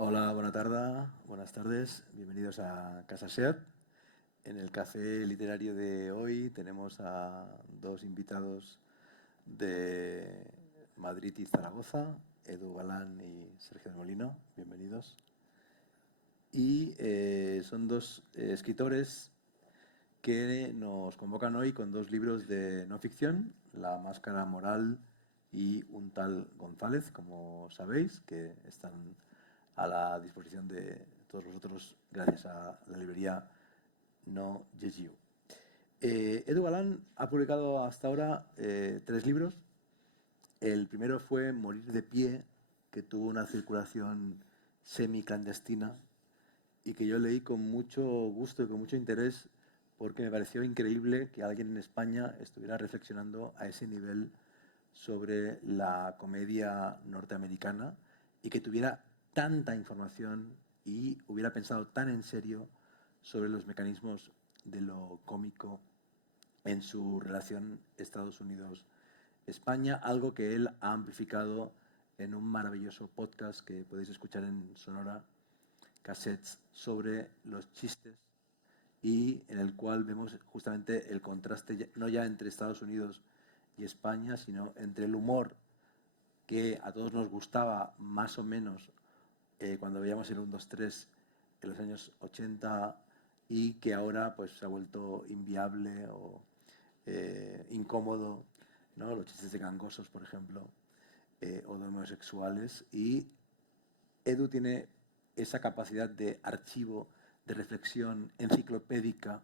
Hola, buenas tardes, bienvenidos a Casa SEAT. En el café literario de hoy tenemos a dos invitados de Madrid y Zaragoza, Edu Galán y Sergio de Molino, bienvenidos. Y son dos escritores que nos convocan hoy con dos libros de no ficción, La Máscara Moral y Un tal González, como sabéis, que están a la disposición de todos vosotros gracias a la librería No Yejiu. Edu Galán ha publicado hasta ahora tres libros. El primero fue Morir de pie, que tuvo una circulación semi-clandestina y que yo leí con mucho gusto y con mucho interés porque me pareció increíble que alguien en España estuviera reflexionando a ese nivel sobre la comedia norteamericana y que tuviera tanta información y hubiera pensado tan en serio sobre los mecanismos de lo cómico en su relación Estados Unidos-España, algo que él ha amplificado en un maravilloso podcast que podéis escuchar en Sonora, Cassettes, sobre los chistes y en el cual vemos justamente el contraste no ya entre Estados Unidos y España, sino entre el humor que a todos nos gustaba más o menos cuando veíamos el 1, 2, 3 en los años 80 y que ahora pues se ha vuelto inviable o incómodo, ¿no? Los chistes de gangosos, por ejemplo, o de homosexuales. Y Edu tiene esa capacidad de archivo, de reflexión enciclopédica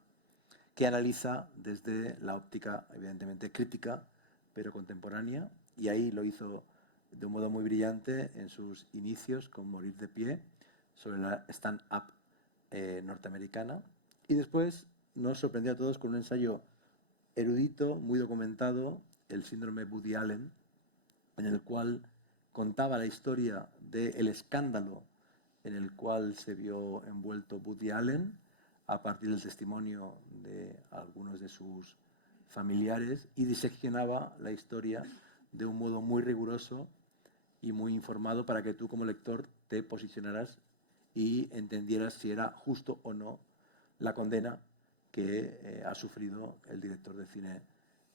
que analiza desde la óptica, evidentemente, crítica, pero contemporánea, y ahí lo hizo de un modo muy brillante en sus inicios con Morir de pie, sobre la stand-up norteamericana, y después nos sorprendió a todos con un ensayo erudito, muy documentado, el síndrome Woody Allen, en el cual contaba la historia del escándalo en el cual se vio envuelto Woody Allen a partir del testimonio de algunos de sus familiares y diseccionaba la historia de un modo muy riguroso y muy informado para que tú como lector te posicionaras y entendieras si era justo o no la condena que ha sufrido el director de cine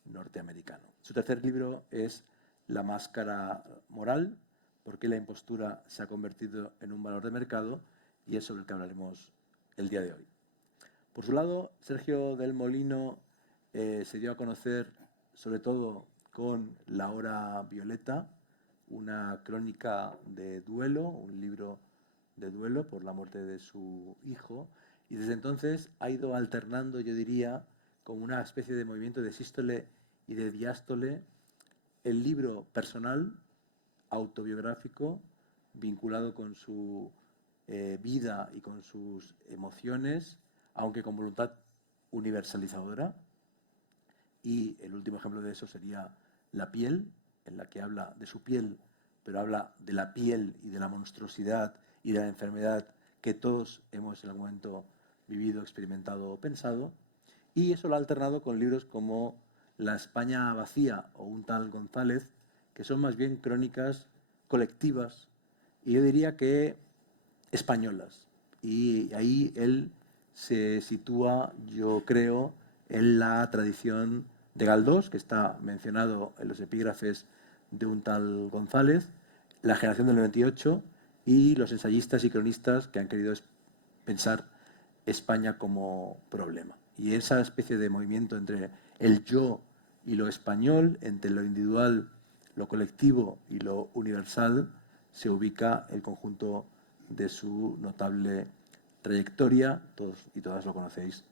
norteamericano. Su tercer libro es La Máscara Moral, por qué la impostura se ha convertido en un valor de mercado, y es sobre el que hablaremos el día de hoy. Por su lado, Sergio del Molino se dio a conocer sobre todo con La Hora Violeta, una crónica de duelo, un libro de duelo por la muerte de su hijo, y desde entonces ha ido alternando, yo diría, como una especie de movimiento de sístole y de diástole, el libro personal, autobiográfico, vinculado con su vida y con sus emociones, aunque con voluntad universalizadora. Y el último ejemplo de eso sería La piel, en la que habla de su piel, pero habla de la piel y de la monstruosidad y de la enfermedad que todos hemos en algún momento vivido, experimentado o pensado. Y eso lo ha alternado con libros como La España vacía o Un tal González, que son más bien crónicas colectivas y yo diría que españolas. Y ahí él se sitúa, yo creo, en la tradición de Galdós, que está mencionado en los epígrafes de Un tal González, la generación del 98 y los ensayistas y cronistas que han querido pensar España como problema. Y esa especie de movimiento entre el yo y lo español, entre lo individual, lo colectivo y lo universal, se ubica el conjunto de su notable trayectoria. Todos y todas lo conocéis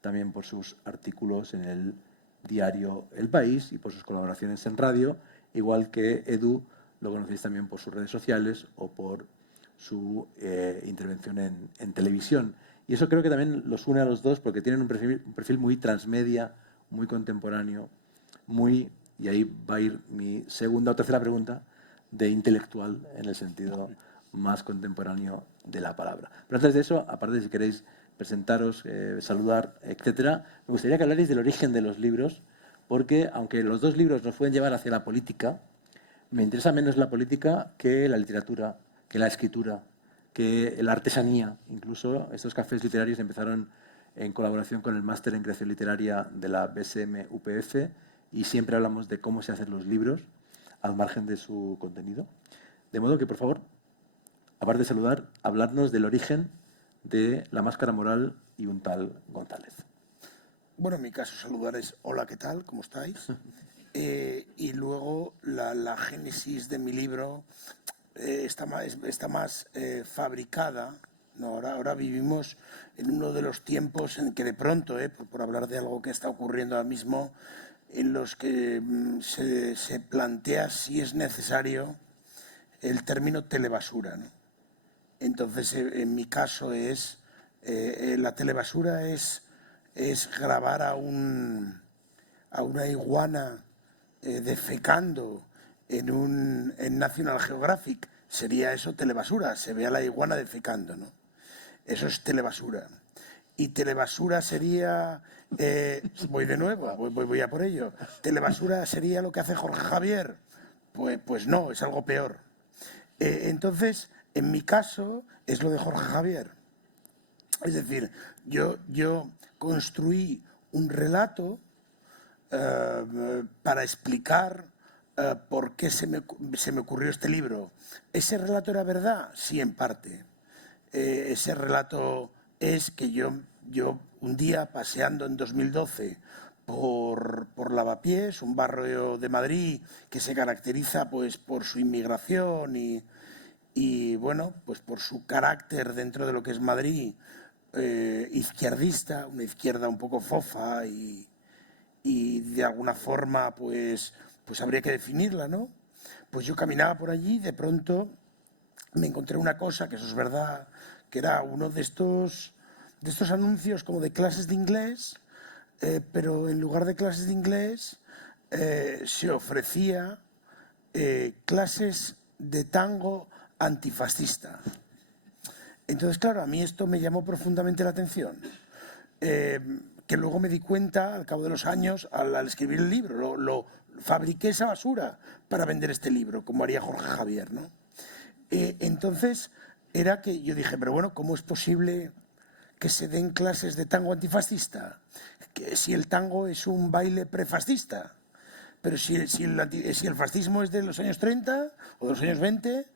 también por sus artículos en el diario El País y por sus colaboraciones en radio, igual que Edu lo conocéis también por sus redes sociales o por su intervención en televisión. Y eso creo que también los une a los dos porque tienen un perfil muy transmedia, muy contemporáneo, muy, y ahí va a ir mi segunda o tercera pregunta, de intelectual en el sentido más contemporáneo de la palabra. Pero antes de eso, aparte de si queréis presentaros, saludar, etcétera, me gustaría que hablarais del origen de los libros, porque aunque los dos libros nos pueden llevar hacia la política, me interesa menos la política que la literatura, que la escritura, que la artesanía, incluso estos cafés literarios empezaron en colaboración con el máster en creación literaria de la BSM UPF y siempre hablamos de cómo se hacen los libros al margen de su contenido. De modo que, por favor, aparte de saludar, hablarnos del origen de La Máscara Moral y un tal González. Bueno, en mi caso saludar es hola, ¿qué tal? ¿Cómo estáis? Y luego la génesis de mi libro está más fabricada. No, ahora vivimos en uno de los tiempos en que de pronto, por hablar de algo que está ocurriendo ahora mismo, en los que se plantea si es necesario el término telebasura, ¿no? Entonces, en mi caso la telebasura es grabar a una iguana defecando en National Geographic. Sería eso telebasura, se ve a la iguana defecando, ¿no? Eso es telebasura. Y telebasura sería, voy de nuevo, voy a por ello, telebasura sería lo que hace Jorge Javier. Pues no, es algo peor. Entonces, en mi caso, es lo de Jorge Javier. Es decir, yo construí un relato para explicar por qué se me ocurrió este libro. ¿Ese relato era verdad? Sí, en parte. Ese relato es que yo un día paseando en 2012 por Lavapiés, un barrio de Madrid que se caracteriza pues por su inmigración y bueno, pues por su carácter dentro de lo que es Madrid, izquierdista, una izquierda un poco fofa y de alguna forma pues habría que definirla, ¿no? Pues yo caminaba por allí y de pronto me encontré una cosa, que eso es verdad, que era uno de estos anuncios como de clases de inglés, pero en lugar de clases de inglés se ofrecía clases de tango antifascista. Entonces, claro, a mí esto me llamó profundamente la atención, que luego me di cuenta, al cabo de los años, al escribir el libro, lo fabriqué esa basura para vender este libro, como haría Jorge Javier, ¿no? Entonces, era que yo dije, pero bueno, ¿cómo es posible que se den clases de tango antifascista? Que si el tango es un baile prefascista, pero si el fascismo es de los años 30 o de los años 20,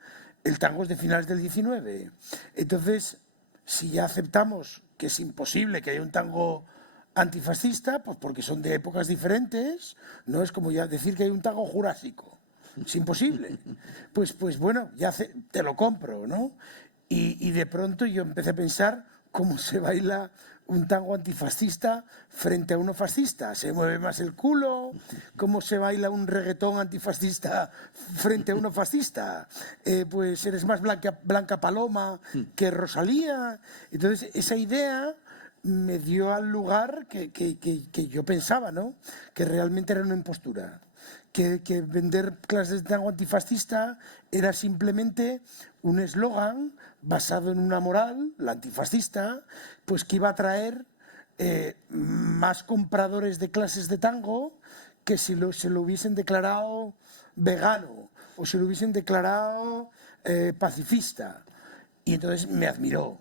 el tango es de finales del 19. Entonces, si ya aceptamos que es imposible que haya un tango antifascista, pues porque son de épocas diferentes, no es como ya decir que hay un tango jurásico. Es imposible. Pues bueno, ya te lo compro, ¿no? Y de pronto yo empecé a pensar cómo se baila un tango antifascista frente a uno fascista. Se mueve más el culo. ¿Cómo se baila un reggaetón antifascista frente a uno fascista? Pues eres más Blanca Paloma que Rosalía. Entonces, esa idea me dio al lugar que yo pensaba, ¿no? Que realmente era una impostura. Que vender clases de tango antifascista era simplemente un eslogan basado en una moral, la antifascista, pues que iba a traer más compradores de clases de tango que si se lo hubiesen declarado vegano o se lo hubiesen declarado pacifista. Y entonces me admiró.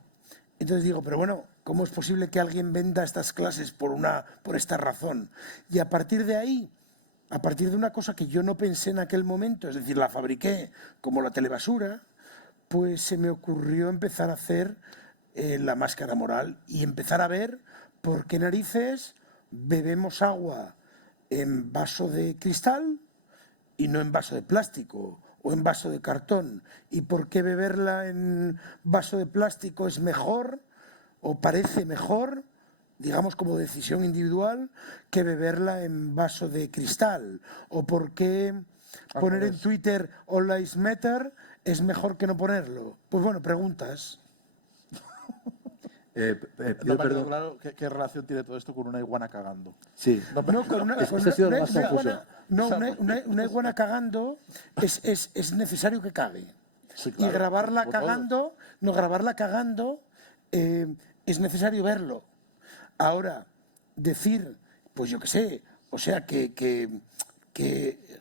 Entonces digo, pero bueno, ¿cómo es posible que alguien venda estas clases por esta razón? Y a partir de ahí, a partir de una cosa que yo no pensé en aquel momento, es decir, la fabriqué como la telebasura, pues se me ocurrió empezar a hacer La Máscara Moral y empezar a ver por qué narices bebemos agua en vaso de cristal y no en vaso de plástico o en vaso de cartón, y por qué beberla en vaso de plástico es mejor o parece mejor, digamos como decisión individual, que beberla en vaso de cristal, o por qué poner en Twitter All Lives Matter es mejor que no ponerlo. Pues bueno, preguntas. No me ha quedado claro qué relación tiene todo esto con una iguana cagando. Sí. Una iguana cagando es necesario que cague. Sí, claro, y grabarla cagando, es necesario verlo. Ahora, decir, pues yo qué sé, o sea, que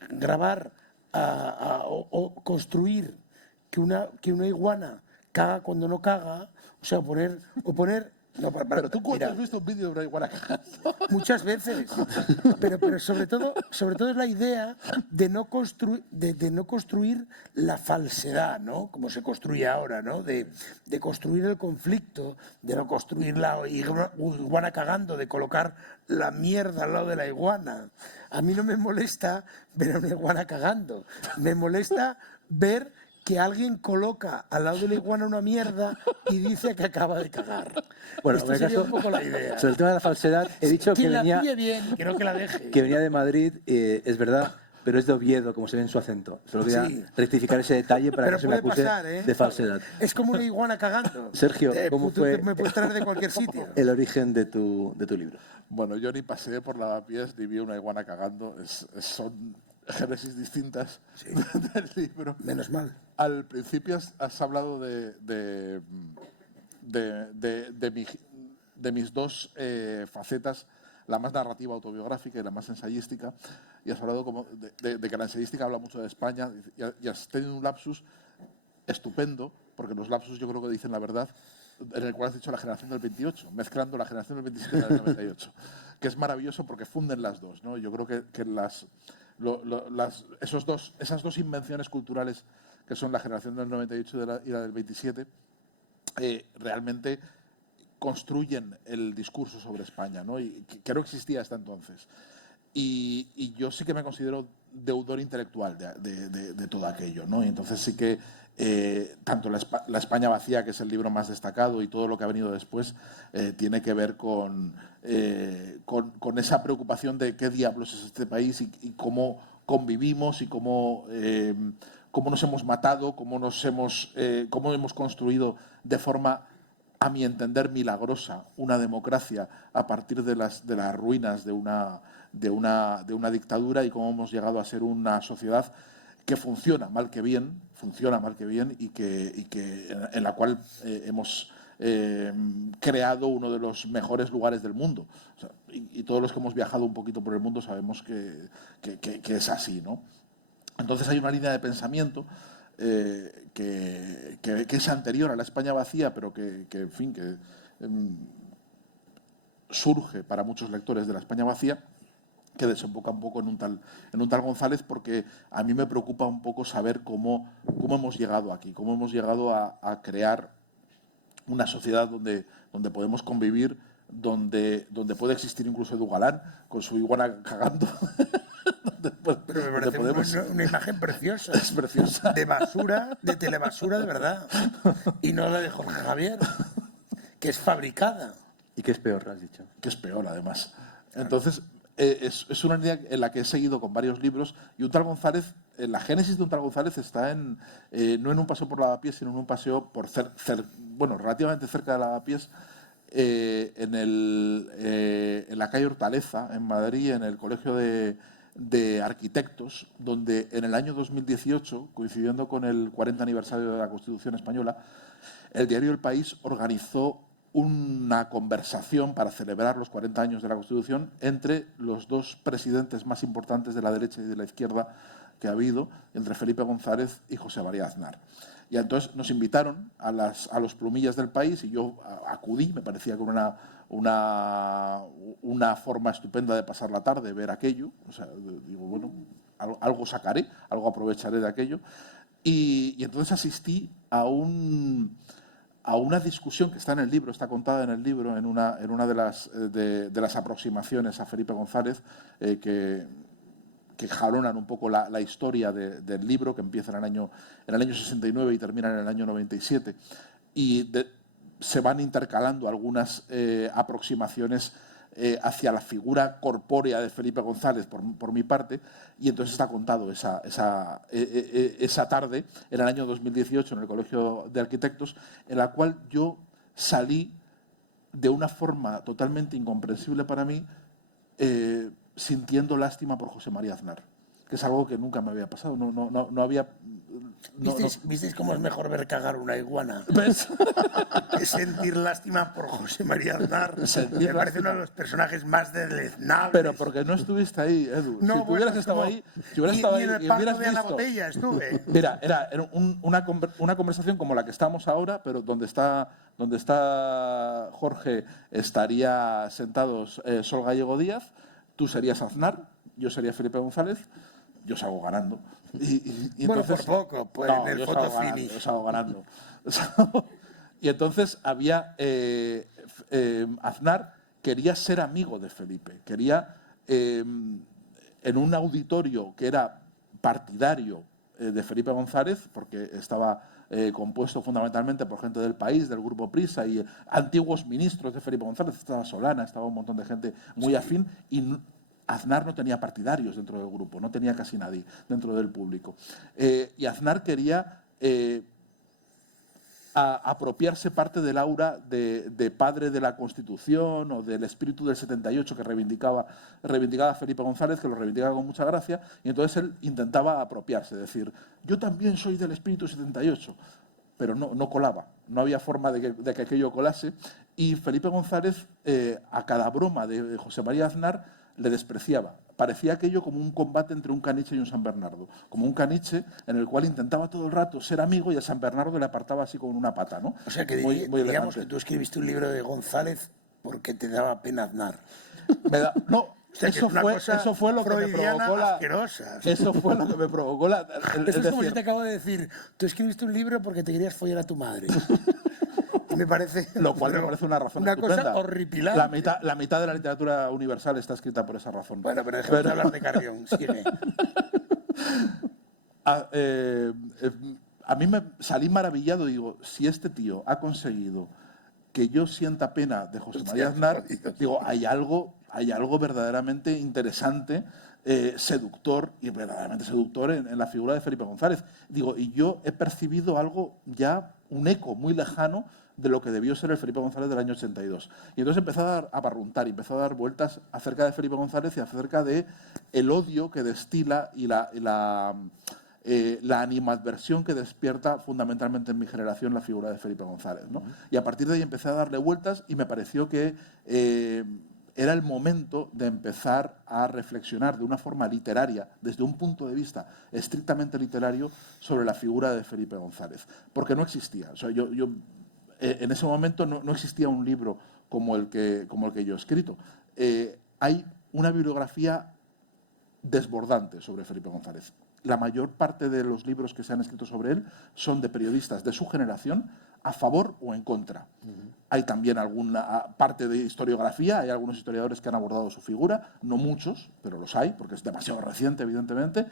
grabar o construir que una iguana caga cuando no caga, o sea, poner... No, Pero tú cuando mira, has visto un vídeo de una iguana cagando. muchas veces, pero sobre todo es la idea de no construir la falsedad, ¿no? Como se construye ahora, ¿no? De construir el conflicto, de no construir la iguana cagando, de colocar la mierda al lado de la iguana. A mí no me molesta ver a una iguana cagando, me molesta ver que alguien coloca al lado de la iguana una mierda y dice que acaba de cagar. Bueno, Esto en el sería caso, un poco la idea. sobre el tema de la falsedad, he dicho que Quien la venía, pille bien, que no que la deje. que venía de Madrid, es verdad, pero es de Oviedo, como se ve en su acento. Solo quería Sí. rectificar ese detalle para que Pero no se me puede acuse pasar, ¿eh? de falsedad. Es como una iguana cagando. Sergio, ¿cómo Tú fue me puedes traer de cualquier sitio. el origen de tu libro? Bueno, yo ni paseé por Lavapiés ni vi una iguana cagando. Son génesis distintas del libro. Menos mal. Al principio has hablado de mis dos facetas, la más narrativa autobiográfica y la más ensayística, y has hablado como de que la ensayística habla mucho de España y has tenido un lapsus estupendo, porque los lapsus yo creo que dicen la verdad, en el cual has dicho la generación del 28, mezclando la generación del 27 y la del 98, que es maravilloso porque funden las dos, ¿no? Yo creo que esas dos invenciones culturales que son la generación del 98 y la del 27, realmente construyen el discurso sobre España, ¿no? Y que no existía hasta entonces. Y yo sí que me considero deudor intelectual de todo aquello, ¿no? Y entonces sí que tanto la España vacía, que es el libro más destacado, y todo lo que ha venido después, tiene que ver con esa preocupación de qué diablos es este país y cómo convivimos y cómo nos hemos matado, cómo hemos construido de forma, a mi entender, milagrosa una democracia a partir de las ruinas de una dictadura, y cómo hemos llegado a ser una sociedad que funciona mal que bien y en la cual hemos creado uno de los mejores lugares del mundo. O sea, y todos los que hemos viajado un poquito por el mundo sabemos que es así, ¿no? Entonces hay una línea de pensamiento que es anterior a la España vacía, pero que surge para muchos lectores de la España vacía, que desemboca un poco en un tal González, porque a mí me preocupa un poco saber cómo hemos llegado aquí, cómo hemos llegado a crear una sociedad donde podemos convivir, donde puede existir incluso Edu Galán con su iguana cagando. Pero me parece una imagen preciosa. Es preciosa. De basura, de telebasura de verdad. Y no la de Jorge Javier, que es fabricada. ¿Y qué es peor, has dicho? Que es peor, además. Entonces, es una línea en la que he seguido con varios libros, y un tal González, la génesis de un tal González está no en un paseo por Lavapiés, sino en un paseo por relativamente cerca de Lavapiés, en la calle Hortaleza, en Madrid, en el Colegio de Arquitectos, donde en el año 2018, coincidiendo con el 40 aniversario de la Constitución Española, el diario El País organizó una conversación para celebrar los 40 años de la Constitución entre los dos presidentes más importantes de la derecha y de la izquierda que ha habido, entre Felipe González y José María Aznar. Y entonces nos invitaron a los Plumillas del País, y yo acudí. Me parecía que era una forma estupenda de pasar la tarde, ver aquello. O sea, digo, bueno, algo sacaré, algo aprovecharé de aquello. Y entonces asistí a una discusión que está en el libro, está contada en el libro, en una de las aproximaciones a Felipe González, que jalonan un poco la historia del libro, que empieza en el año 69 y termina en el año 97. Y se van intercalando algunas aproximaciones hacia la figura corpórea de Felipe González por mi parte, y entonces está contado esa tarde, en el año 2018, en el Colegio de Arquitectos, en la cual yo salí de una forma totalmente incomprensible para mí, sintiendo lástima por José María Aznar. que es algo que nunca me había pasado. No había... ¿Visteis cómo es mejor ver cagar una iguana? ¿Ves? Que sentir lástima por José María Aznar. Sentir Me parece lástima. uno de los personajes más deleznables. Pero porque no estuviste ahí, Edu. No, Si tú hubieras estado ahí, si hubieras estado ni ahí en el y parto hubieras de Ana visto... Botella estuve. Mira, era una conversación como la que estamos ahora, pero donde está Jorge estaría sentados Sol Gallego Díaz, tú serías Aznar, yo sería Felipe González, yo salgo ganando. Y Bueno, entonces, por poco, pues no, en el yo photo salgo ganando, finish. yo salgo ganando. Y entonces había Aznar quería ser amigo de Felipe, quería en un auditorio que era partidario de Felipe González, porque estaba compuesto fundamentalmente por gente del país, del Grupo Prisa y antiguos ministros de Felipe González, estaba Solana, estaba un montón de gente muy afín, y Aznar no tenía partidarios dentro del grupo, no tenía casi nadie dentro del público. Y Aznar quería apropiarse parte del aura de padre de la Constitución o del espíritu del 78 que reivindicaba Felipe González, que lo reivindicaba con mucha gracia, y entonces él intentaba apropiarse, decir, yo también soy del espíritu 78, pero no colaba, no había forma de que aquello colase, y Felipe González a cada broma de José María Aznar le despreciaba. Parecía aquello como un combate entre un caniche y un San Bernardo, como un caniche en el cual intentaba todo el rato ser amigo y a San Bernardo le apartaba así con una pata, ¿no? O sea que muy digamos elegante. que tú escribiste un libro de González porque te daba pena Aznar. No, O sea, que eso es una cosa fue lo que me freudiana provocó asquerosa. Eso fue lo que me provocó Esto es como si te acabo de decir, tú escribiste un libro porque te querías follar a tu madre. Y me parece... Lo cual me parece una razón estupenda. Cosa horripilante. La mitad de la literatura universal está escrita por esa razón. Bueno, pero dejemos de hablar de Carrión. Sigue. A mí me salí maravillado, digo, si este tío ha conseguido que yo sienta pena de José María Aznar, digo, hay algo verdaderamente interesante, seductor y verdaderamente seductor en la figura de Felipe González. Digo, y yo he percibido algo ya, un eco muy lejano de lo que debió ser el Felipe González del año 82. Y entonces empezó a barruntar, empezó a dar vueltas acerca de Felipe González y acerca de el odio que destila y la animadversión que despierta fundamentalmente en mi generación la figura de Felipe González, ¿no? Y a partir de ahí empecé a darle vueltas y me pareció que era el momento de empezar a reflexionar de una forma literaria, desde un punto de vista estrictamente literario, sobre la figura de Felipe González. Porque no existía. O sea, en ese momento no existía un libro como el que yo he escrito. Hay una bibliografía desbordante sobre Felipe González. La mayor parte de los libros que se han escrito sobre él son de periodistas de su generación a favor o en contra. Hay también alguna parte de historiografía, hay algunos historiadores que han abordado su figura, no muchos, pero los hay, porque es demasiado reciente, evidentemente,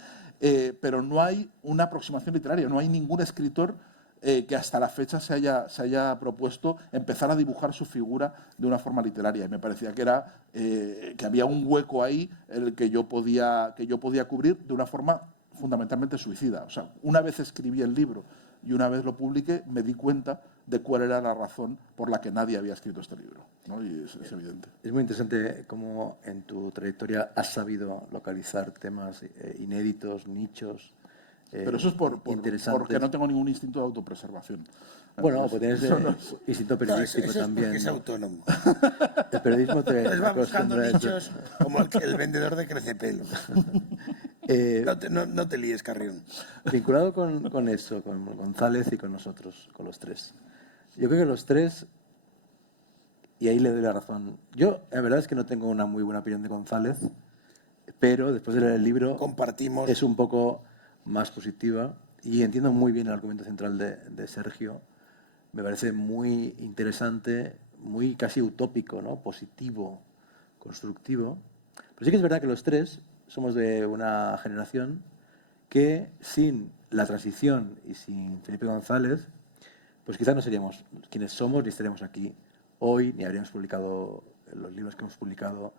pero no hay una aproximación literaria, no hay ningún escritor que hasta la fecha se haya propuesto empezar a dibujar su figura de una forma literaria. Y me parecía que había un hueco ahí en el que yo podía cubrir de una forma fundamentalmente suicida. O sea, una vez escribí el libro y una vez lo publiqué, me di cuenta de cuál era la razón por la que nadie había escrito este libro, ¿no? Y es evidente. Es muy interesante cómo en tu trayectoria has sabido localizar temas inéditos, nichos. Pero eso es porque no tengo ningún instinto de autopreservación. Bueno, pues tienes instinto periodístico eso también. Es autónomo. El periodismo te Pues va buscando acostumbra a eso. nichos como el vendedor de crecepelos. No te líes, Carrión. Vinculado con eso, con González y con nosotros, con los tres. Yo creo que los tres, y ahí le doy la razón. Yo, la verdad es que no tengo una muy buena opinión de González, pero después de leer el libro Compartimos. es un poco más positiva y entiendo muy bien el argumento central de Sergio. Me parece muy interesante, muy casi utópico, ¿no? Positivo, constructivo. Pero sí que es verdad que los tres somos de una generación que sin la transición y sin Felipe González, pues quizás no seríamos quienes somos ni estaríamos aquí hoy, ni habríamos publicado los libros que hemos publicado,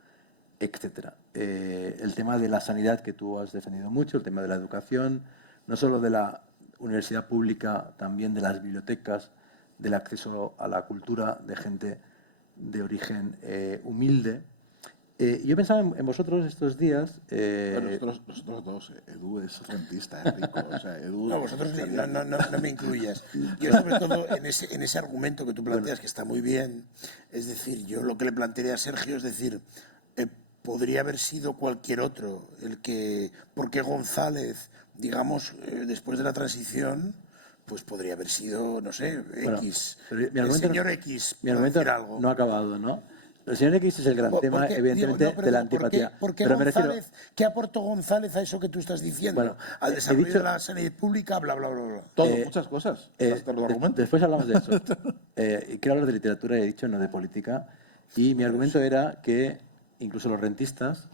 etc. El tema de la sanidad que tú has defendido mucho, el tema de la educación, no solo de la universidad pública, también de las bibliotecas, del acceso a la cultura de gente de origen humilde Yo pensaba en vosotros estos días. Bueno, nosotros dos, Edu es rentista, es rico. O sea, Edu, No, vosotros no me incluyas. Yo sobre todo en ese argumento que tú planteas, que está muy bien, es decir, yo lo que le plantearía a Sergio es decir, podría haber sido cualquier otro, porque González, digamos, después de la transición, pues podría haber sido, no sé, Bueno, X, pero el señor X, mi por argumento decir algo. no ha acabado, ¿no? El señor X es el gran tema, Porque, evidentemente, digo, no, de la perdona, antipatía. ¿por qué Pero me refiero, González, qué aportó González a eso que tú estás diciendo? Bueno, Al he desarrollo dicho- de la sanidad pública, bla, bla, bla, bla. todo, muchas cosas. Hasta los argumentos. después hablamos de eso. Quiero hablar de literatura, he dicho, no de política. Y mi argumento era que incluso los rentistas,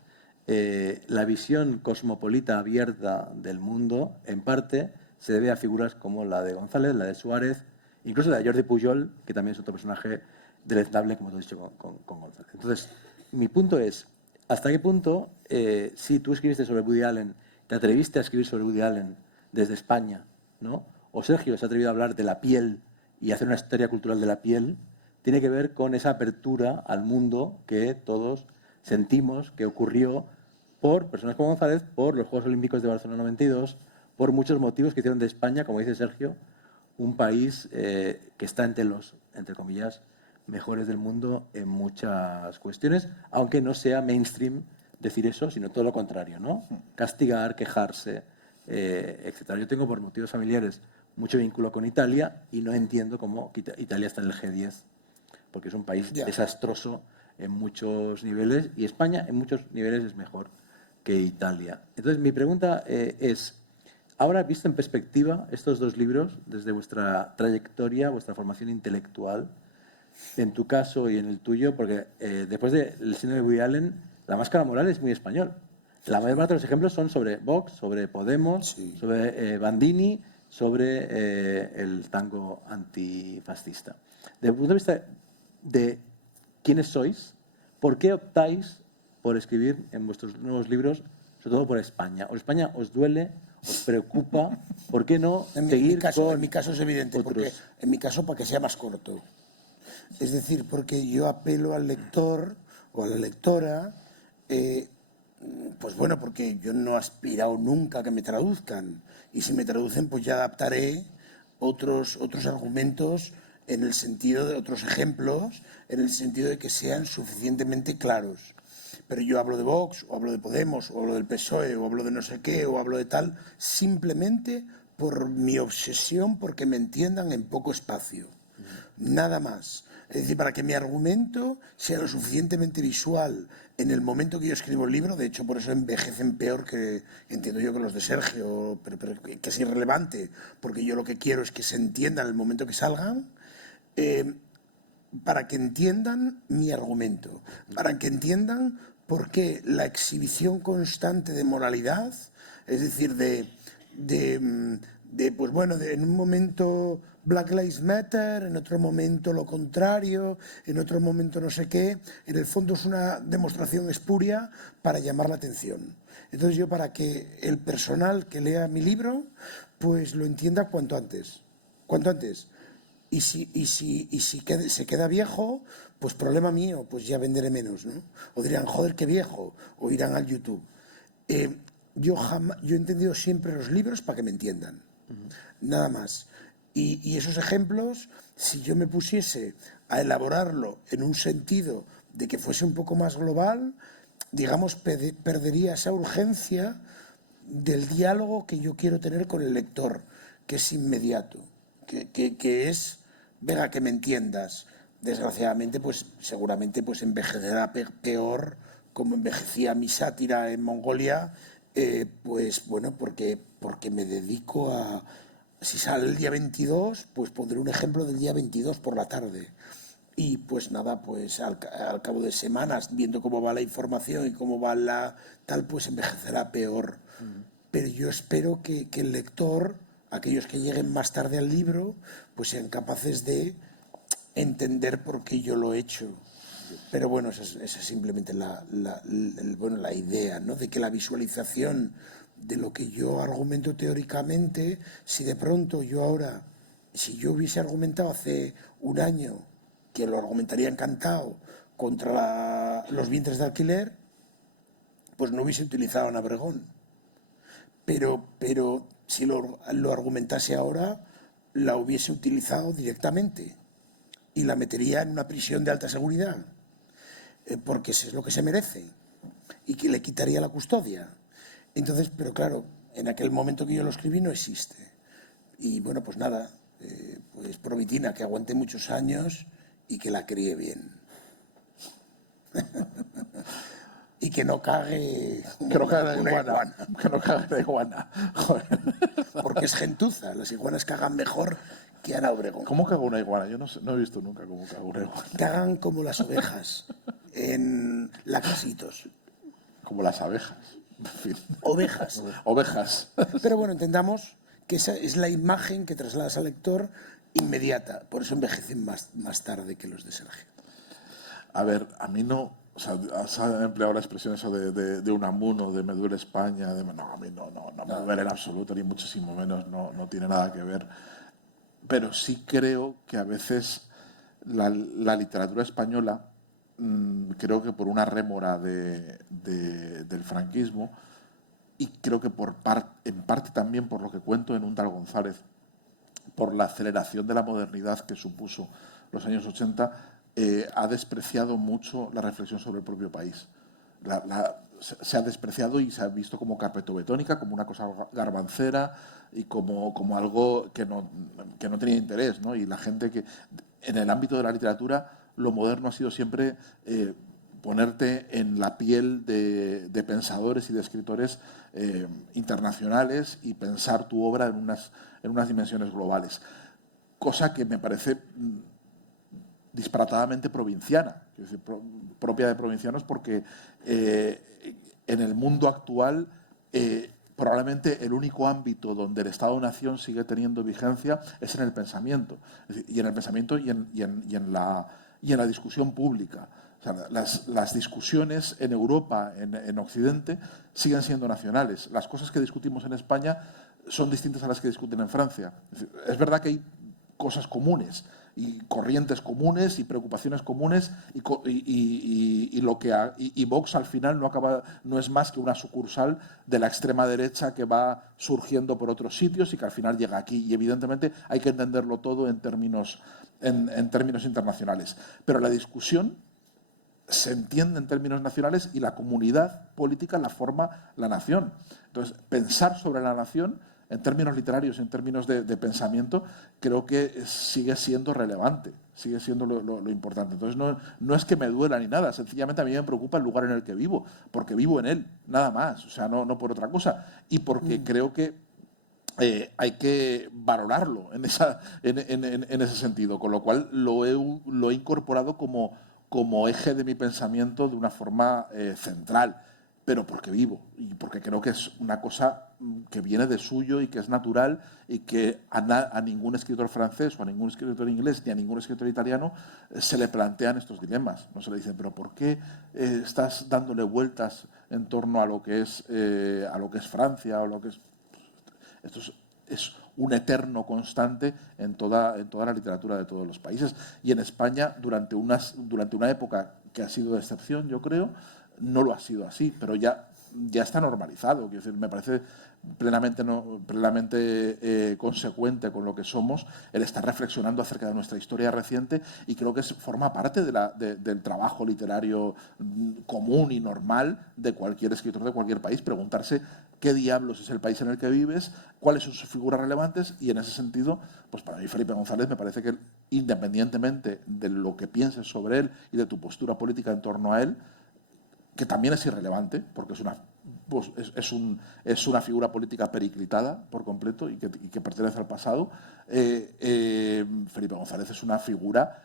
la visión cosmopolita abierta del mundo, en parte, se debe a figuras como la de González, la de Suárez, incluso la de Jordi Pujol, que también es otro personaje deleznable, como te he dicho, con González. Entonces, mi punto es, ¿hasta qué punto, si tú escribiste sobre Woody Allen, te atreviste a escribir sobre Woody Allen desde España, ¿no? O Sergio se ha atrevido a hablar de la piel y hacer una historia cultural de la piel, tiene que ver con esa apertura al mundo que todos sentimos que ocurrió por personas como González, por los Juegos Olímpicos de Barcelona 92, por muchos motivos que hicieron de España, como dice Sergio, un país que está entre los, entre comillas, mejores del mundo en muchas cuestiones, aunque no sea mainstream decir eso, sino todo lo contrario, ¿no? Castigar, quejarse, etc. Yo tengo por motivos familiares mucho vínculo con Italia y no entiendo cómo Italia está en el G10, porque es un país desastroso en muchos niveles y España en muchos niveles es mejor que Italia. Entonces mi pregunta es, ahora visto en perspectiva estos dos libros, desde vuestra trayectoria, vuestra formación intelectual, en tu caso y en el tuyo, porque después del síndrome de Woody Allen, la máscara moral es muy español. La mayor parte de los ejemplos son sobre Vox, sobre Podemos, sobre Bandini, sobre el tango antifascista. Desde el punto de vista de quiénes sois, ¿por qué optáis por escribir en vuestros nuevos libros, sobre todo por España? ¿O España os duele, os preocupa? ¿Por qué no seguir con En mi caso es evidente, otros? porque en mi caso para que sea más corto. Es decir, porque yo apelo al lector o a la lectora, pues bueno, porque yo no he aspirado nunca a que me traduzcan. Y si me traducen, pues ya adaptaré otros argumentos en el sentido de otros ejemplos, en el sentido de que sean suficientemente claros. Pero yo hablo de Vox, o hablo de Podemos, o hablo del PSOE, o hablo de no sé qué, o hablo de tal, simplemente por mi obsesión porque me entiendan en poco espacio. Nada más. Es decir, para que mi argumento sea lo suficientemente visual en el momento que yo escribo el libro, de hecho por eso envejecen peor que, entiendo yo, que los de Sergio, pero que es irrelevante, porque yo lo que quiero es que se entiendan en el momento que salgan, para que entiendan mi argumento, para que entiendan por qué la exhibición constante de moralidad, es decir, pues bueno, en un momento Black Lives Matter, en otro momento lo contrario, en otro momento no sé qué, en el fondo es una demostración espuria para llamar la atención. Entonces yo, para que el personal que lea mi libro pues lo entienda cuanto antes. Y si se queda viejo, pues problema mío, pues ya venderé menos, ¿no? O dirán, joder, qué viejo, o irán al YouTube. Yo he entendido siempre los libros para que me entiendan, nada más. Y esos ejemplos, si yo me pusiese a elaborarlo en un sentido de que fuese un poco más global, digamos, perdería esa urgencia del diálogo que yo quiero tener con el lector, que es inmediato, que es, venga, que me entiendas. Desgraciadamente, pues seguramente pues envejecerá peor como envejecía mi sátira en Mongolia, pues bueno, porque me dedico a... Si sale el día 22, pues pondré un ejemplo del día 22 por la tarde. Y pues nada, pues al cabo de semanas, viendo cómo va la información y cómo va la tal, pues envejecerá peor. Pero yo espero que el lector, aquellos que lleguen más tarde al libro, pues sean capaces de entender por qué yo lo he hecho. Pero bueno, esa es simplemente la idea, ¿no? De que la visualización de lo que yo argumento teóricamente, si de pronto yo ahora, si yo hubiese argumentado hace un año, que lo argumentaría encantado, contra los vientres de alquiler, pues no hubiese utilizado a Obregón. Pero si lo argumentase ahora, la hubiese utilizado directamente y la metería en una prisión de alta seguridad, porque eso es lo que se merece, y que le quitaría la custodia. Entonces, pero claro, en aquel momento que yo lo escribí no existe. Y bueno, pues nada, pues Provitina, que aguante muchos años y que la críe bien. Y que no cague Que no cague de una iguana. Que no cague de iguana. Joder. Porque es gentuza. Las iguanas cagan mejor que Ana Obregón. ¿Cómo caga una iguana? Yo no he visto nunca cómo caga una iguana. Cagan como las ovejas en lacasitos. Como las abejas. En fin. Ovejas. Ovejas. Pero bueno, entendamos que esa es la imagen que trasladas al lector inmediata. Por eso envejecen más tarde que los de Sergio. A ver, a mí no... O sea, has empleado la expresión eso de Unamuno, de me duele España. No, a mí no me duele en absoluto, ni muchísimo menos, no tiene nada que ver. Pero sí creo que a veces la literatura española, creo que por una rémora del franquismo, y creo que en parte también por lo que cuento en Un tal González, por la aceleración de la modernidad que supuso los años 80, ha despreciado mucho la reflexión sobre el propio país. Se ha despreciado y se ha visto como carpetobetónica, como una cosa garbancera y como algo que no tenía interés, ¿no? Y la gente que, en el ámbito de la literatura, lo moderno ha sido siempre ponerte en la piel de pensadores y de escritores internacionales y pensar tu obra en unas dimensiones globales. Cosa que me parece disparatadamente provinciana, es decir, propia de provincianos, porque en el mundo actual probablemente el único ámbito donde el Estado-Nación sigue teniendo vigencia es en el pensamiento, y en el pensamiento y en la discusión pública. O sea, las discusiones en Europa, en Occidente, siguen siendo nacionales. Las cosas que discutimos en España son distintas a las que discuten en Francia. Es verdad que hay cosas comunes y corrientes comunes y preocupaciones comunes y Vox al final no es más que una sucursal de la extrema derecha que va surgiendo por otros sitios y que al final llega aquí, y evidentemente hay que entenderlo todo en términos internacionales, pero la discusión se entiende en términos nacionales y la comunidad política la forma la nación. Entonces, pensar sobre la nación en términos literarios, en términos de pensamiento, creo que sigue siendo relevante, sigue siendo lo importante. Entonces, no es que me duela ni nada, sencillamente a mí me preocupa el lugar en el que vivo, porque vivo en él, nada más, o sea, no por otra cosa. Y porque creo que hay que valorarlo en ese sentido, con lo cual lo he incorporado como eje de mi pensamiento de una forma central, pero porque vivo y porque creo que es una cosa que viene de suyo y que es natural y que a ningún escritor francés o a ningún escritor inglés ni a ningún escritor italiano se le plantean estos dilemas. No se le dicen, pero ¿por qué estás dándole vueltas en torno a lo que es Francia o lo que es... Esto es un eterno constante en toda la literatura de todos los países. Y en España, durante una época que ha sido de excepción, yo creo, no lo ha sido así, pero ya está normalizado. Quiero decir, me parece plenamente consecuente con lo que somos el estar reflexionando acerca de nuestra historia reciente, y creo que forma parte del trabajo literario común y normal de cualquier escritor de cualquier país, preguntarse qué diablos es el país en el que vives, cuáles son sus figuras relevantes, y en ese sentido, pues para mí Felipe González me parece que, independientemente de lo que pienses sobre él y de tu postura política en torno a él, que también es irrelevante, porque es una figura política periclitada por completo y que pertenece al pasado, Felipe González es una figura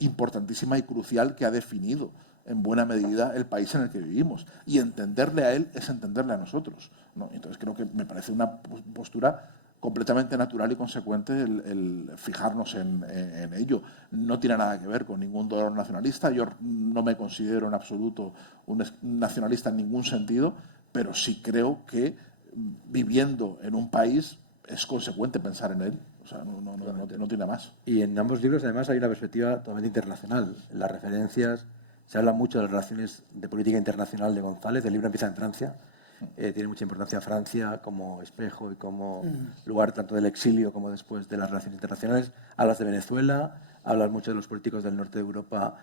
importantísima y crucial que ha definido en buena medida el país en el que vivimos. Y entenderle a él es entenderle a nosotros, ¿no? Entonces creo que me parece una postura completamente natural y consecuente el fijarnos en ello. No tiene nada que ver con ningún dolor nacionalista. Yo no me considero en absoluto un nacionalista en ningún sentido, pero sí creo que viviendo en un país es consecuente pensar en él. O sea, no tiene más. Y en ambos libros, además, hay una perspectiva totalmente internacional. Las referencias Se habla mucho de las relaciones de política internacional de González. El libro empieza en Francia. Tiene mucha importancia Francia como espejo y como lugar tanto del exilio como después de las relaciones internacionales. Hablas de Venezuela, hablas mucho de los políticos del norte de Europa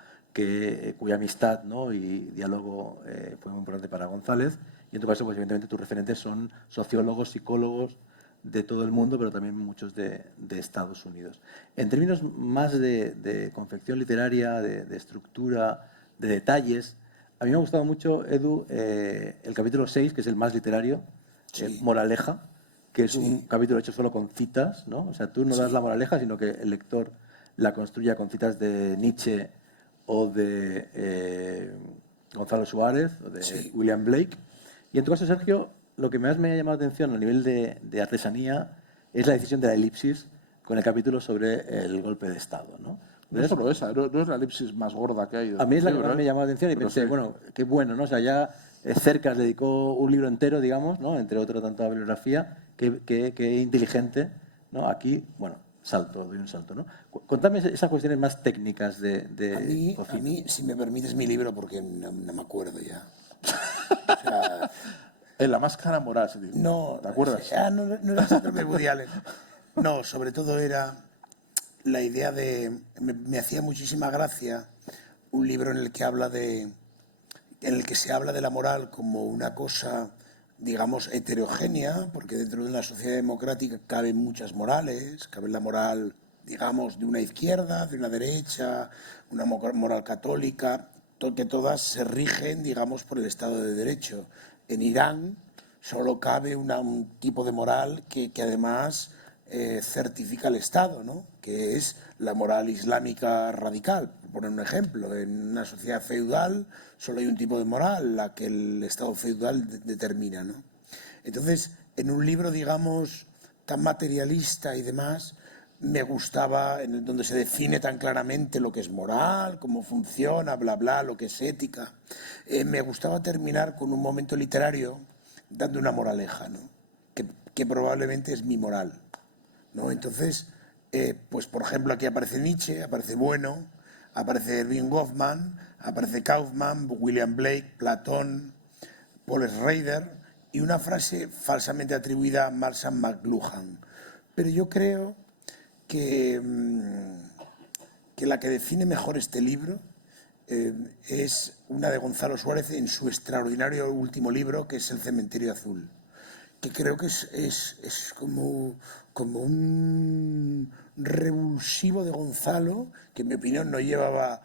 cuya amistad, ¿no?, y diálogo fue muy importante para González. Y en tu caso, pues, evidentemente, tus referentes son sociólogos, psicólogos de todo el mundo, pero también muchos de Estados Unidos. En términos más de confección literaria, de estructura, de detalles, a mí me ha gustado mucho, Edu, el capítulo 6, que es el más literario, Sí. Moraleja, que es Sí. un capítulo hecho solo con citas, ¿no? O sea, tú no das la moraleja, sino que el lector la construya con citas de Nietzsche o de Gonzalo Suárez o de William Blake. Y en tu caso, Sergio, lo que más me ha llamado la atención a nivel de artesanía es la decisión de la elipsis con el capítulo sobre el golpe de Estado, ¿no? No solo esa, no es la elipsis más gorda que hay. A mí es la que más me llamó la atención y pensé, bueno, qué bueno, ¿no? O sea, ya Cercas dedicó un libro entero, digamos, ¿no?, entre otro tanta bibliografía, qué inteligente, ¿no? Aquí, bueno, doy un salto, ¿no? Contadme esas cuestiones más técnicas de A mí, si me permites mi libro, porque no me acuerdo ya. O sea, En La máscara moral, se dice. no, ¿Te acuerdas? no era síndrome de Woody Allen. No, sobre todo era la idea de... Me hacía muchísima gracia un libro en el que se habla de la moral como una cosa, digamos, heterogénea, porque dentro de una sociedad democrática caben muchas morales, cabe la moral, digamos, de una izquierda, de una derecha, una moral católica, que todas se rigen, digamos, por el Estado de Derecho. En Irán solo cabe un tipo de moral que además certifica el Estado, ¿no?, que es la moral islámica radical. Por poner un ejemplo, en una sociedad feudal solo hay un tipo de moral, la que el Estado feudal determina, ¿no? Entonces, en un libro, digamos, tan materialista y demás, me gustaba, donde se define tan claramente lo que es moral, cómo funciona, bla, bla, lo que es ética. Me gustaba terminar con un momento literario dando una moraleja, ¿no?, que probablemente es mi moral, ¿no? Entonces, pues por ejemplo, aquí aparece Nietzsche, aparece Bueno, aparece Erving Goffman, aparece Kaufman, William Blake, Platón, Paul Schrader y una frase falsamente atribuida a Marshall McLuhan. Pero yo creo que la que define mejor este libro es una de Gonzalo Suárez en su extraordinario último libro, que es El cementerio azul, que creo que es como un revulsivo de Gonzalo, que en mi opinión no llevaba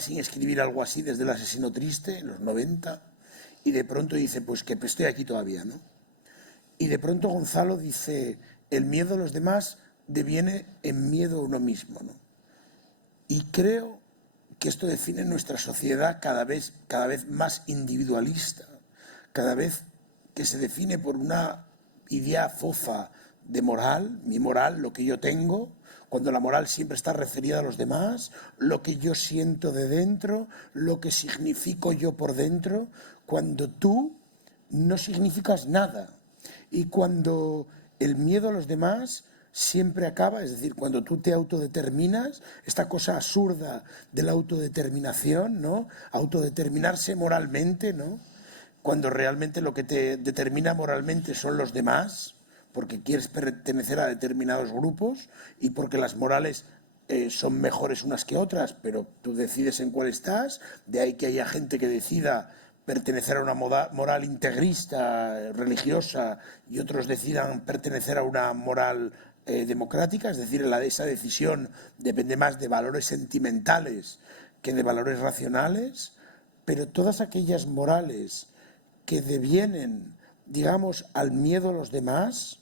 sin escribir algo así desde El asesino triste, en los 90, y de pronto dice, pues que estoy aquí todavía, ¿no? Y de pronto Gonzalo dice, el miedo a los demás deviene en miedo a uno mismo, ¿no? Y creo que esto define nuestra sociedad cada vez más individualista, cada vez que se define por una idea fofa de moral, mi moral, lo que yo tengo, cuando la moral siempre está referida a los demás, lo que yo siento de dentro, lo que significo yo por dentro, cuando tú no significas nada. Y cuando el miedo a los demás siempre acaba, es decir, cuando tú te autodeterminas, esta cosa absurda de la autodeterminación, ¿no? Autodeterminarse moralmente, ¿no? Cuando realmente lo que te determina moralmente son los demás, porque quieres pertenecer a determinados grupos y porque las morales son mejores unas que otras, pero tú decides en cuál estás, de ahí que haya gente que decida pertenecer a una moral integrista, religiosa, y otros decidan pertenecer a una moral democrática, es decir, esa decisión depende más de valores sentimentales que de valores racionales, pero todas aquellas morales que devienen, digamos, al miedo a los demás,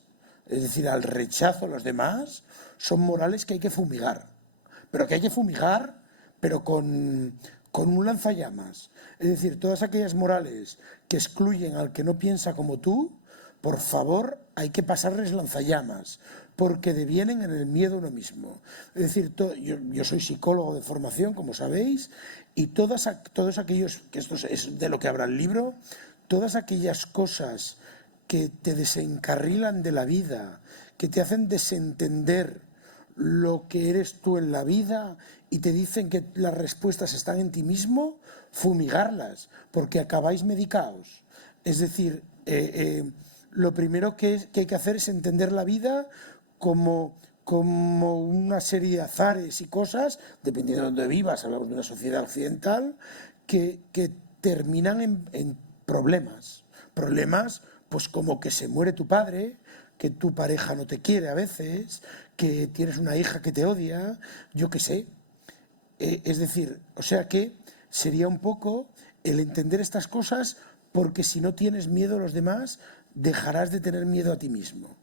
es decir, al rechazo a los demás, son morales que hay que fumigar, pero con un lanzallamas. Es decir, todas aquellas morales que excluyen al que no piensa como tú, por favor, hay que pasarles lanzallamas, porque devienen en el miedo a uno mismo. Es decir, yo soy psicólogo de formación, como sabéis, y todos aquellos, que esto es de lo que habla el libro, todas aquellas cosas que te desencarrilan de la vida, que te hacen desentender lo que eres tú en la vida y te dicen que las respuestas están en ti mismo, fumigarlas, porque acabáis medicaos. Es decir, lo primero que hay que hacer es entender la vida como una serie de azares y cosas, dependiendo de dónde vivas, hablamos de una sociedad occidental, que terminan en problemas. Problemas, pues como que se muere tu padre, que tu pareja no te quiere a veces, que tienes una hija que te odia, yo qué sé. Es decir, o sea que sería un poco el entender estas cosas, porque si no tienes miedo a los demás, dejarás de tener miedo a ti mismo.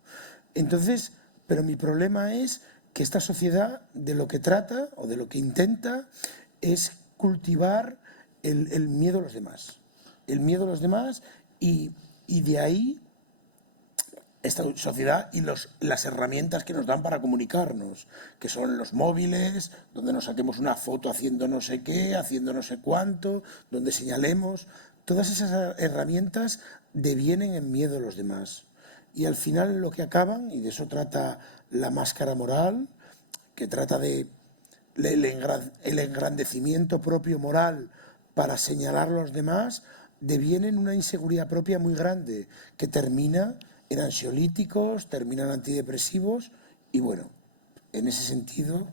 Entonces, pero mi problema es que esta sociedad de lo que trata o de lo que intenta es cultivar el miedo a los demás. El miedo a los demás y de ahí esta sociedad y las herramientas que nos dan para comunicarnos, que son los móviles, donde nos saquemos una foto haciendo no sé qué, haciendo no sé cuánto, donde señalemos. Todas esas herramientas devienen en miedo a los demás. Y al final lo que acaban, y de eso trata la máscara moral, que trata de el engrandecimiento propio moral para señalar a los demás, deviene en una inseguridad propia muy grande, que termina en ansiolíticos, termina en antidepresivos, y bueno, en ese sentido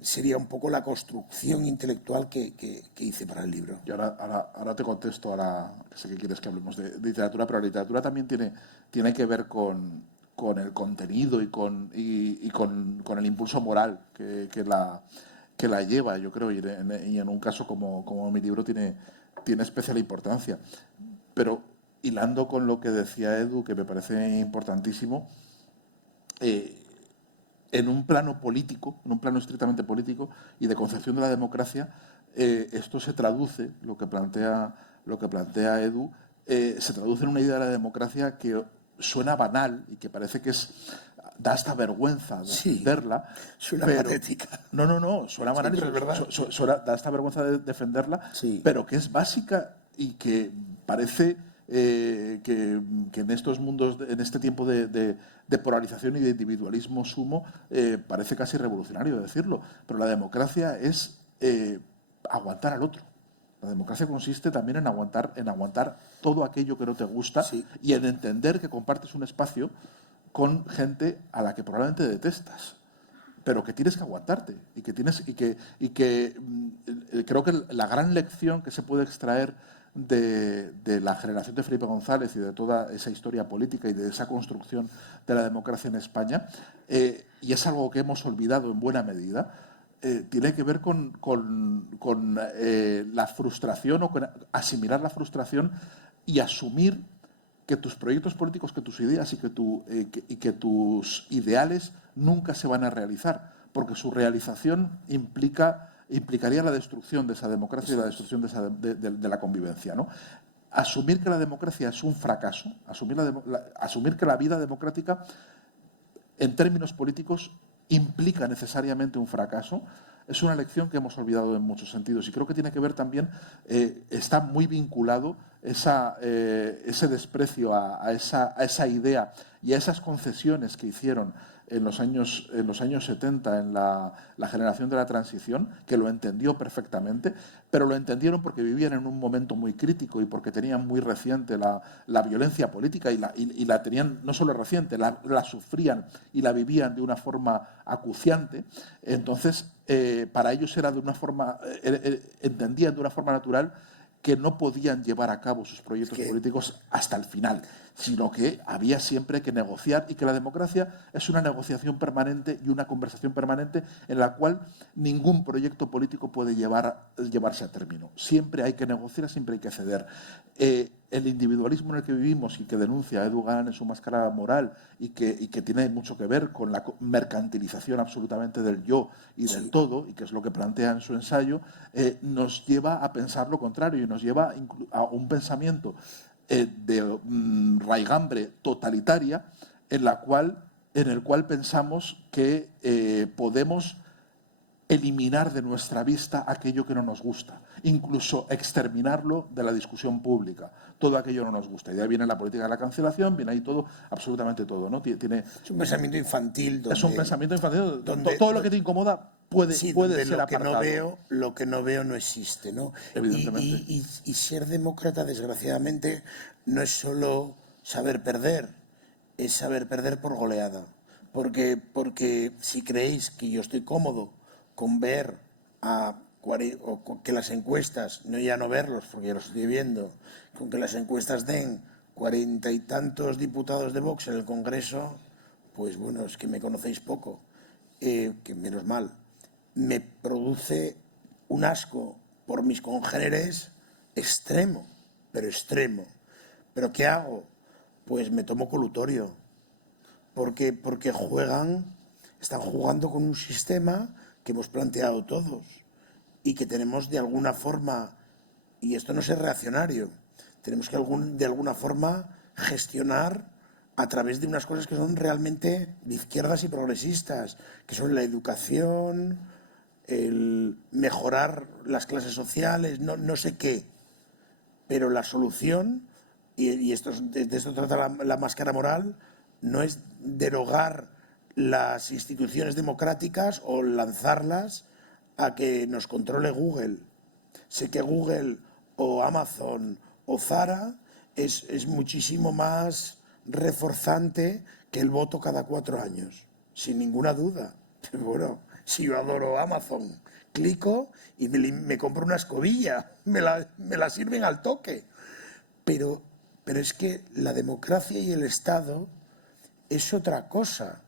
sería un poco la construcción intelectual que hice para el libro. Y ahora te contesto, ahora sé que quieres que hablemos de literatura, pero la literatura también tiene que ver con el contenido y con el impulso moral que la lleva, yo creo, y en un caso como mi libro tiene especial importancia. Pero hilando con lo que decía Edu, que me parece importantísimo, en un plano político, en un plano estrictamente político y de concepción de la democracia, esto se traduce, lo que plantea Edu, se traduce en una idea de la democracia que suena banal y que parece que da hasta vergüenza defenderla. Sí, suena patética. No, suena banal, sí, y da hasta vergüenza defenderla, sí. pero que es básica y que parece que en estos mundos, en este tiempo de polarización y de individualismo sumo, parece casi revolucionario decirlo, pero la democracia es aguantar al otro. La democracia consiste también en aguantar todo aquello que no te gusta, sí, y en entender que compartes un espacio con gente a la que probablemente detestas, pero que tienes que aguantarte y que creo que la gran lección que se puede extraer de la generación de Felipe González y de toda esa historia política y de esa construcción de la democracia en España, y es algo que hemos olvidado en buena medida, tiene que ver con la frustración, o con asimilar la frustración y asumir que tus proyectos políticos, que tus ideas y que tus ideales nunca se van a realizar, porque su realización implicaría la destrucción de esa democracia y la destrucción de la convivencia, ¿no? Asumir que la democracia es un fracaso, asumir que la vida democrática en términos políticos implica necesariamente un fracaso, es una lección que hemos olvidado en muchos sentidos, y creo que tiene que ver también, está muy vinculado ese desprecio a esa idea y a esas concesiones que hicieron en los años 70 en la generación de la transición, que lo entendió perfectamente, pero lo entendieron porque vivían en un momento muy crítico y porque tenían muy reciente la violencia política, y la tenían no solo reciente, la sufrían y la vivían de una forma acuciante. Entonces, para ellos era de una forma, entendían de una forma natural que no podían llevar a cabo sus proyectos políticos hasta el final, sino que había siempre que negociar, y que la democracia es una negociación permanente y una conversación permanente en la cual ningún proyecto político puede llevarse a término. Siempre hay que negociar, siempre hay que ceder. El individualismo en el que vivimos, y que denuncia Edu Galán en su Máscara moral, y que tiene mucho que ver con la mercantilización absolutamente del yo y del todo, y que es lo que plantea en su ensayo, nos lleva a pensar lo contrario, y nos lleva a un pensamiento de raigambre totalitaria, en el cual pensamos que podemos eliminar de nuestra vista aquello que no nos gusta, incluso exterminarlo de la discusión pública. Todo aquello no nos gusta. Y de ahí viene la política de la cancelación, viene ahí todo, absolutamente todo, ¿no? Es un pensamiento infantil. Es un pensamiento infantil. Todo lo que te incomoda puede ser apartado. Lo que no veo no existe, ¿no? Evidentemente. Y ser demócrata, desgraciadamente, no es solo saber perder, es saber perder por goleada. Porque si creéis que yo estoy cómodo con ver que las encuestas, ya no verlos porque ya los estoy viendo, con que las encuestas den 40 y tantos diputados de Vox en el Congreso, pues bueno, es que me conocéis poco, que menos mal. Me produce un asco por mis congéneres extremo, pero extremo. ¿Pero qué hago? Pues me tomo colutorio, porque están jugando con un sistema que hemos planteado todos y que tenemos de alguna forma, y esto no es reaccionario, tenemos que de alguna forma gestionar a través de unas cosas que son realmente de izquierdas y progresistas, que son la educación, el mejorar las clases sociales, no sé qué, pero la solución, y de esto trata la máscara moral, no es derogar las instituciones democráticas o lanzarlas a que nos controle Google. Sé que Google o Amazon o Zara es muchísimo más reforzante que el voto cada 4 años, sin ninguna duda. Pero bueno, si yo adoro Amazon, clico y me compro una escobilla, me la sirven al toque. Pero es que la democracia y el Estado es otra cosa.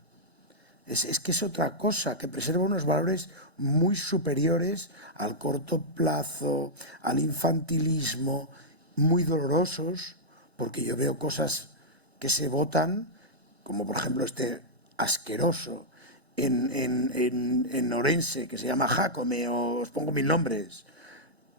Es que es otra cosa, que preserva unos valores muy superiores al corto plazo, al infantilismo, muy dolorosos, porque yo veo cosas que se votan, como por ejemplo este asqueroso en Orense, que se llama Jácome, o os pongo 1000 nombres,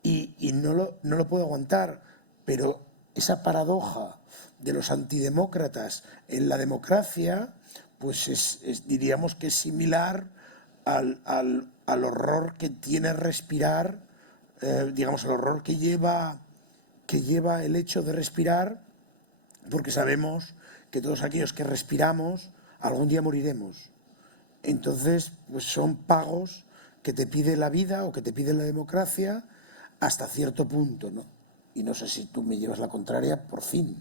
y no lo puedo aguantar, pero esa paradoja de los antidemócratas en la democracia, pues diríamos que es similar al horror que tiene respirar, digamos, el horror que lleva el hecho de respirar, porque sabemos que todos aquellos que respiramos algún día moriremos. Entonces, pues son pagos que te pide la vida o que te pide la democracia hasta cierto punto, ¿no? Y no sé si tú me llevas la contraria, por fin.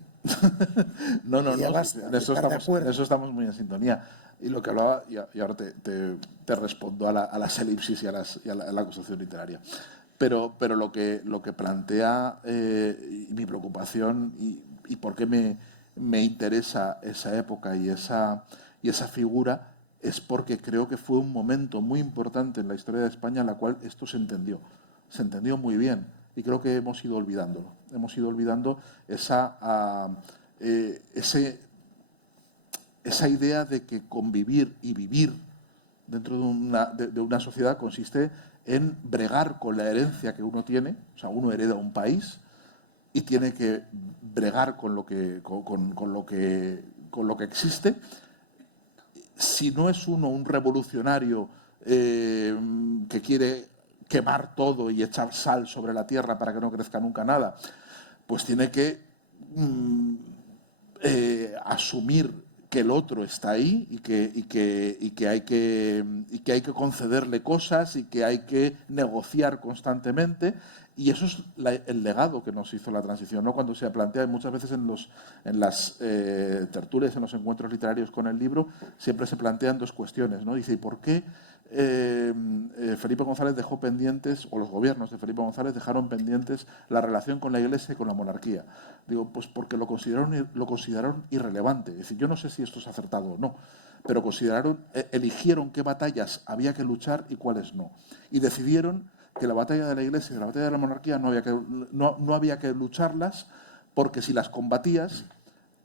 No, Basta, en eso estamos muy en sintonía. Y lo que hablaba, y ahora te respondo a la elipsis y a la construcción literaria. Pero lo que plantea y mi preocupación y por qué me interesa esa época y esa figura es porque creo que fue un momento muy importante en la historia de España en la cual esto se entendió muy bien. Y creo que hemos ido olvidándolo. Hemos ido olvidando esa idea de que convivir y vivir dentro de una sociedad consiste en bregar con la herencia que uno tiene. O sea, uno hereda un país y tiene que bregar con lo que existe. Si no es uno un revolucionario que quiere quemar todo y echar sal sobre la tierra para que no crezca nunca nada, pues tiene que asumir que el otro está ahí y que hay que concederle cosas y que hay que negociar constantemente. Y eso es el legado que nos hizo la transición, ¿no? Cuando se plantea, muchas veces en las tertulias, en los encuentros literarios con el libro, siempre se plantean dos cuestiones, ¿no? Dice, ¿y por qué Felipe González dejó pendientes, o los gobiernos de Felipe González dejaron pendientes la relación con la Iglesia y con la monarquía? Digo, pues porque lo consideraron irrelevante. Es decir, yo no sé si esto es acertado o no, pero eligieron qué batallas había que luchar y cuáles no. Y decidieron que la batalla de la Iglesia y la batalla de la monarquía no había que lucharlas, porque si las combatías,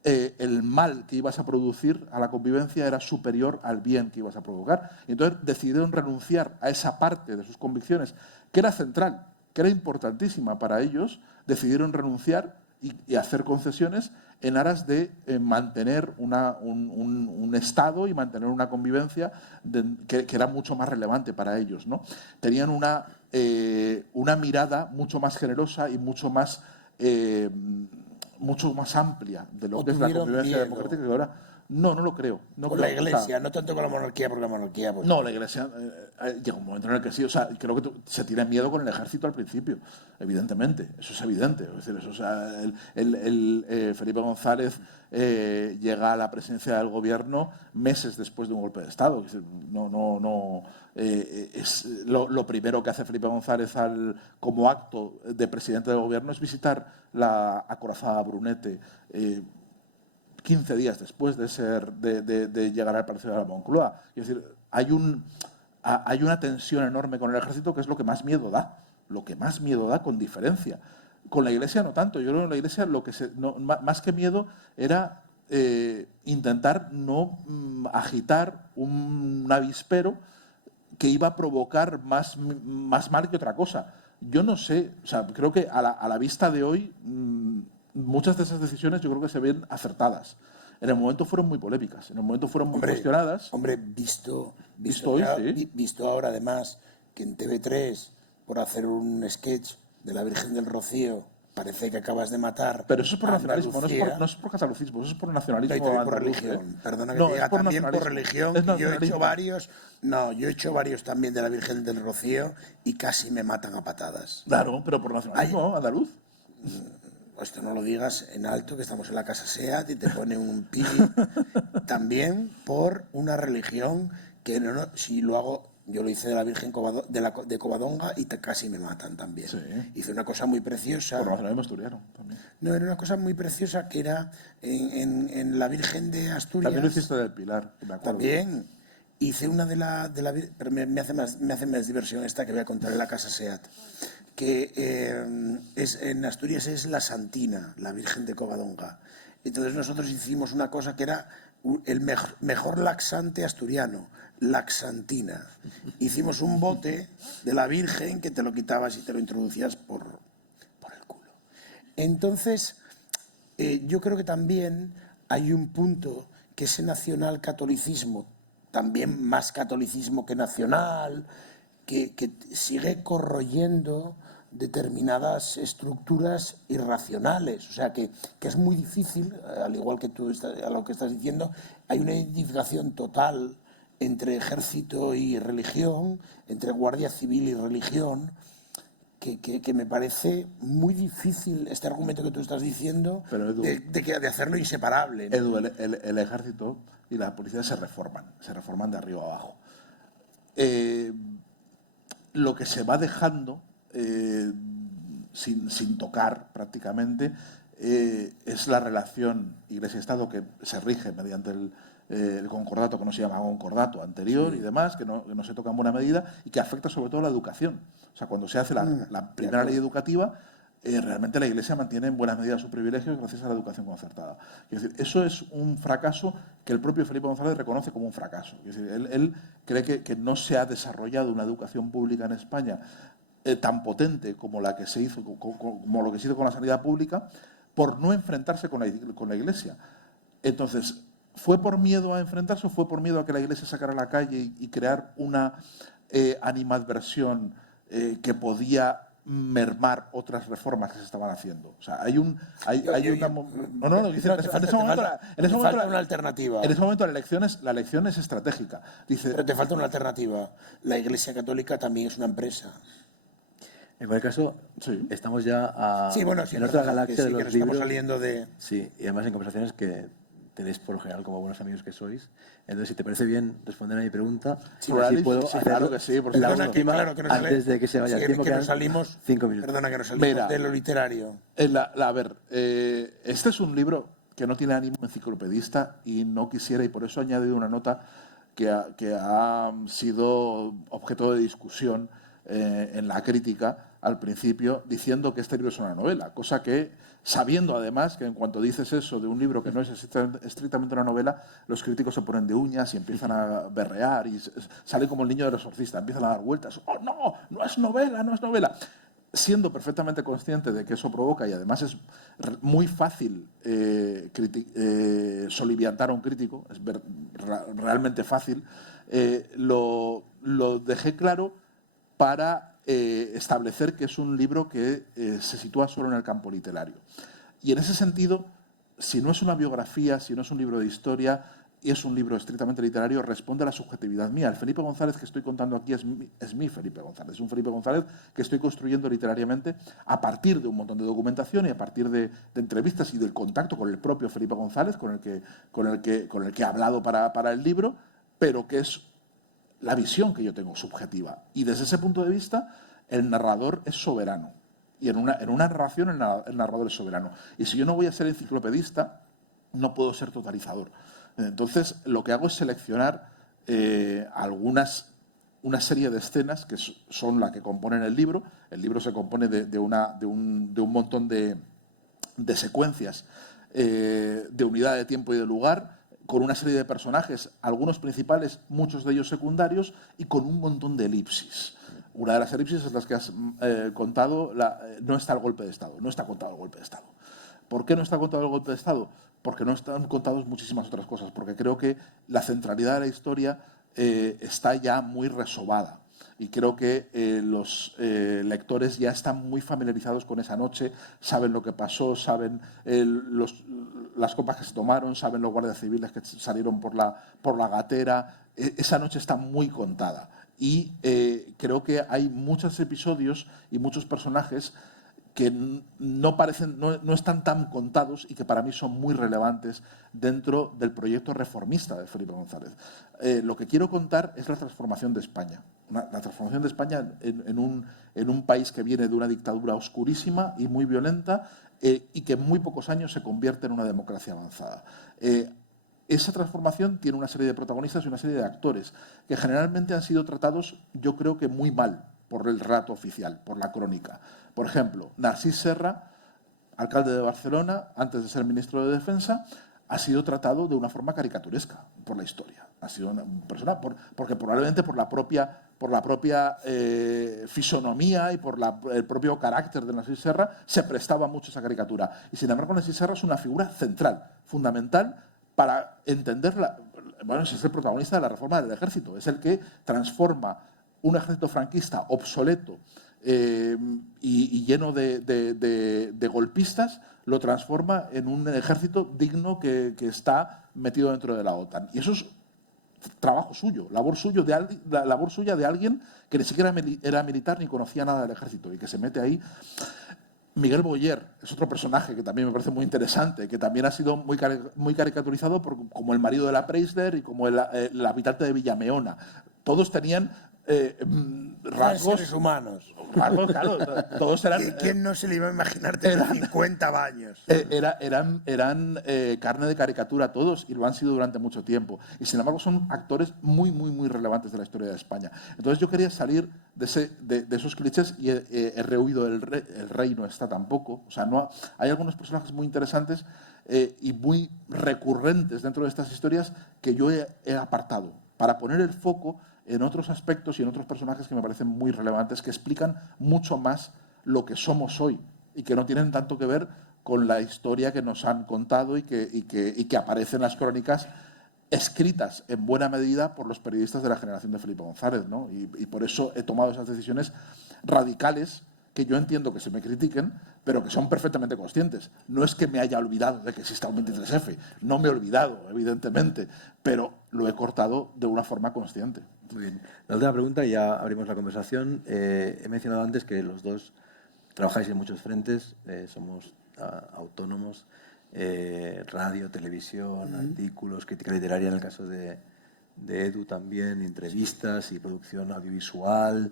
el mal que ibas a producir a la convivencia era superior al bien que ibas a provocar. Y entonces decidieron renunciar a esa parte de sus convicciones, que era central, que era importantísima para ellos, decidieron renunciar y hacer concesiones en aras de mantener un Estado y mantener una convivencia que era mucho más relevante para ellos, ¿no? Tenían una mirada mucho más generosa y mucho más amplia de lo que es la tuvieron convivencia miedo democrática que ahora. No lo creo. No con creo. la Iglesia, no tanto con la monarquía, porque la monarquía... Pues, No, la Iglesia llega un momento en el que sí, o sea, creo que se tiene miedo con el ejército al principio, evidentemente, eso es evidente. Es decir, eso, o sea, Felipe González llega a la presidencia del gobierno meses después de un golpe de Estado. Es decir, lo primero que hace Felipe González como acto de presidente del gobierno es visitar la acorazada Brunete. 15 días después de llegar al Palacio de la Moncloa. Es decir, hay una tensión enorme con el ejército que es lo que más miedo da, con diferencia. Con la Iglesia no tanto. Yo creo que en la Iglesia más que miedo era intentar no agitar un avispero que iba a provocar más mal que otra cosa. Yo no sé, o sea, creo que a la vista de hoy muchas de esas decisiones yo creo que se ven acertadas. En el momento fueron muy polémicas, en el momento fueron muy cuestionadas. Hombre, visto hoy, ya, sí. Visto ahora además que en TV3, por hacer un sketch de la Virgen del Rocío, parece que acabas de matar. Pero eso es por a nacionalismo, Andalucía. no es por catolicismo, eso es por nacionalismo. Y también por andaluz, religión. Perdona que no, te diga, también por nacionalismo. religión. Es Yo he nacionalismo. hecho varios. No, yo he hecho varios también de la Virgen del Rocío y casi me matan a patadas. Claro, pero por nacionalismo andaluz. Esto no lo digas en alto, que estamos en la casa SEAT y te pone un pi. También por una religión que si lo hago, yo lo hice de la Virgen de Covadonga y casi me matan también. Sí. Hice una cosa muy preciosa. Por nacionalismo asturiano también. No, era una cosa muy preciosa que era en la Virgen de Asturias. También lo hiciste del Pilar, me acuerdo. También hice una de la pero me hace más diversión esta que voy a contar en la casa SEAT. Que en Asturias es la Santina, la Virgen de Covadonga. Entonces nosotros hicimos una cosa que era el mejor laxante asturiano, laxantina. Hicimos un bote de la Virgen que te lo quitabas y te lo introducías por el culo. Entonces, yo creo que también hay un punto que ese nacional-catolicismo, también más catolicismo que nacional, que sigue corroyendo determinadas estructuras irracionales. O sea, que es muy difícil, al igual que tú a lo que estás diciendo, hay una identificación total entre ejército y religión, entre guardia civil y religión, que me parece muy difícil este argumento que tú estás diciendo. Pero, Edu, de hacerlo inseparable, ¿no? Edu, el ejército y la policía se reforman de arriba a abajo. Lo que se va dejando sin tocar prácticamente es la relación Iglesia-Estado, que se rige mediante el concordato, que no se llama concordato anterior, y demás, que no se toca en buena medida y que afecta sobre todo a la educación. O sea, cuando se hace la primera ley educativa, realmente la Iglesia mantiene en buena medida sus privilegios gracias a la educación concertada. Es decir, eso es un fracaso que el propio Felipe González reconoce como un fracaso. Es decir, él cree que no se ha desarrollado una educación pública en España tan potente como la que se hizo, como lo que se hizo con la sanidad pública, por no enfrentarse con la Iglesia. Entonces, ¿fue por miedo a enfrentarse o fue por miedo a que la Iglesia sacara a la calle y crear una animadversión que podía mermar otras reformas que se estaban haciendo? O sea, en ese momento una alternativa. En ese momento la elección es estratégica. Pero te falta una alternativa. La Iglesia Católica también es una empresa. En cualquier caso, sí, estamos ya en otra galaxia de los libros. Estamos saliendo de... Sí, y además en conversaciones que tenéis por lo general como buenos amigos que sois. Entonces, si te parece bien responder a mi pregunta, sí, puedo hacer claro que sí, la última antes de que se vaya el tiempo, que nos salimos, 5 minutos. Perdona, que nos salimos de lo literario. A ver, este es un libro que no tiene ánimo enciclopedista y no quisiera, y por eso he añadido una nota que ha sido objeto de discusión en la crítica al principio, diciendo que este libro es una novela, cosa que, sabiendo además que en cuanto dices eso de un libro que no es estrictamente una novela, los críticos se ponen de uñas y empiezan a berrear y sale como el niño del exorcista, empiezan a dar vueltas. ¡Oh, no! ¡No es novela, no es novela! siendo perfectamente consciente de que eso provoca, y además es muy fácil soliviantar a un crítico, es realmente fácil, lo dejé claro para establecer que es un libro que se sitúa solo en el campo literario. Y en ese sentido, si no es una biografía, si no es un libro de historia, y es un libro estrictamente literario, responde a la subjetividad mía. El Felipe González que estoy contando aquí es mi Felipe González. Es un Felipe González que estoy construyendo literariamente a partir de un montón de documentación y a partir de entrevistas y del contacto con el propio Felipe González, con el que he hablado para el libro, pero que es la visión que yo tengo subjetiva. Y desde ese punto de vista, el narrador es soberano. Y en una narración el narrador es soberano. Y si yo no voy a ser enciclopedista, no puedo ser totalizador. Entonces, lo que hago es seleccionar una serie de escenas que son las que componen el libro. El libro se compone de un montón de secuencias, de unidad de tiempo y de lugar, con una serie de personajes, algunos principales, muchos de ellos secundarios, y con un montón de elipsis. Una de las elipsis es las que has contado, no está el golpe de Estado, no está contado el golpe de Estado. ¿Por qué no está contado el golpe de Estado? Porque no están contadas muchísimas otras cosas, porque creo que la centralidad de la historia está ya muy resobada. Y creo que los lectores ya están muy familiarizados con esa noche, saben lo que pasó, saben las copas que se tomaron, saben los guardias civiles que salieron por la gatera. Esa noche está muy contada. Y creo que hay muchos episodios y muchos personajes que no están tan contados y que para mí son muy relevantes dentro del proyecto reformista de Felipe González. Lo que quiero contar es la transformación de España. La transformación de España en un país que viene de una dictadura oscurísima y muy violenta y que en muy pocos años se convierte en una democracia avanzada. Esa transformación tiene una serie de protagonistas y una serie de actores que generalmente han sido tratados, yo creo que muy mal, por el relato oficial, por la crónica. Por ejemplo, Narcís Serra, alcalde de Barcelona, antes de ser ministro de Defensa, ha sido tratado de una forma caricaturesca por la historia. Ha sido una persona, porque probablemente por la propia fisonomía y por el propio carácter de Narcís Serra se prestaba mucho a esa caricatura. Y sin embargo, Narcís Serra es una figura central, fundamental, para entenderla. Bueno, es el protagonista de la reforma del ejército, es el que transforma un ejército franquista obsoleto y lleno de golpistas, lo transforma en un ejército digno que está metido dentro de la OTAN. Y eso es trabajo suyo, labor suya de alguien que ni siquiera era militar ni conocía nada del ejército y que se mete ahí. Miguel Boyer es otro personaje que también me parece muy interesante, que también ha sido muy caricaturizado como el marido de la Preisler y como el habitante de Villameona. Todos tenían rasgos seres humanos. Rasgos, claro, todos eran. ¿Quién no se le iba a imaginar tener 50 baños? Eran carne de caricatura todos y lo han sido durante mucho tiempo. Y sin embargo son actores muy, muy, muy relevantes de la historia de España. Entonces yo quería salir de esos clichés y he rehuido el rey no está tampoco. O sea, hay algunos personajes muy interesantes y muy recurrentes dentro de estas historias que yo he apartado para poner el foco en otros aspectos y en otros personajes que me parecen muy relevantes, que explican mucho más lo que somos hoy y que no tienen tanto que ver con la historia que nos han contado y que aparece en las crónicas escritas en buena medida por los periodistas de la generación de Felipe González, ¿no? Y por eso he tomado esas decisiones radicales que yo entiendo que se me critiquen, pero que son perfectamente conscientes. No es que me haya olvidado de que exista un 23F, no me he olvidado, evidentemente, pero lo he cortado de una forma consciente. Muy bien. La última pregunta y ya abrimos la conversación. He mencionado antes que los dos trabajáis en muchos frentes, somos autónomos, radio, televisión, artículos, crítica literaria en el caso de Edu también, entrevistas y producción audiovisual,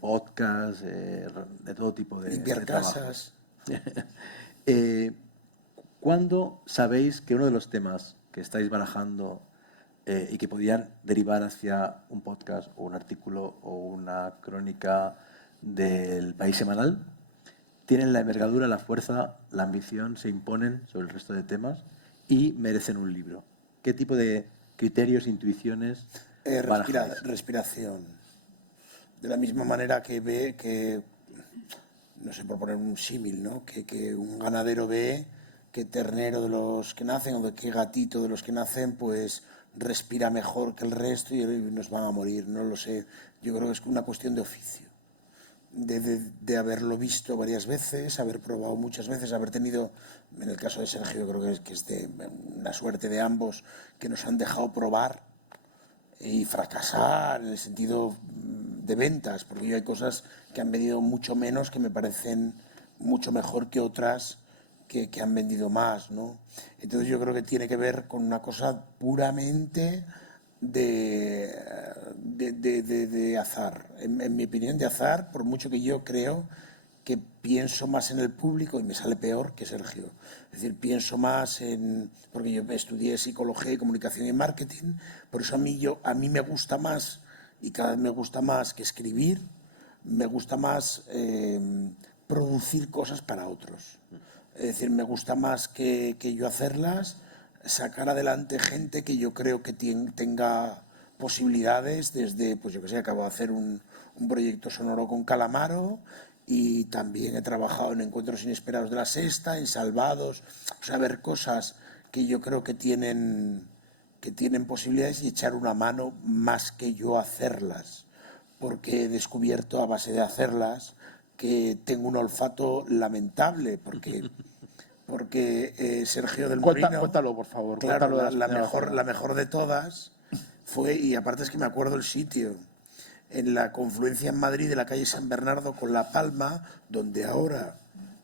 podcast, de todo tipo de trabajos. ¿Cuándo sabéis que uno de los temas que estáis barajando y que podían derivar hacia un podcast o un artículo o una crónica del País Semanal tienen la envergadura, la fuerza, la ambición, se imponen sobre el resto de temas y merecen un libro? ¿Qué tipo de criterios, intuiciones respiración. De la misma manera que no sé, por poner un símil, ¿no? Que un ganadero ve que ternero de los que nacen o de qué gatito de los que nacen, pues respira mejor que el resto y nos van a morir, no lo sé. Yo creo que es una cuestión de oficio, de haberlo visto varias veces, haber probado muchas veces, haber tenido, en el caso de Sergio, creo que es de una suerte de ambos que nos han dejado probar y fracasar en el sentido de ventas, porque hay cosas que han vendido mucho menos que me parecen mucho mejor que otras que han vendido más, ¿no? Entonces yo creo que tiene que ver con una cosa puramente de azar. En mi opinión, de azar, por mucho que yo creo que pienso más en el público y me sale peor que Sergio. Es decir, pienso más en... Porque yo estudié psicología y comunicación y marketing, por eso a mí me gusta más, y cada vez me gusta más que escribir, me gusta más producir cosas para otros. Es decir, me gusta más que yo hacerlas, sacar adelante gente que yo creo que tenga posibilidades desde, pues yo que sé, acabo de hacer un proyecto sonoro con Calamaro y también he trabajado en Encuentros Inesperados de la Sexta, en Salvados, o sea, ver cosas que yo creo que tienen posibilidades y echar una mano más que yo hacerlas, porque he descubierto a base de hacerlas que tengo un olfato lamentable, porque Sergio del Molino... Cuéntalo, por favor. Claro, Cuéntalo la mejor de todas fue, y aparte es que me acuerdo el sitio, en la confluencia en Madrid de la calle San Bernardo con La Palma, donde ahora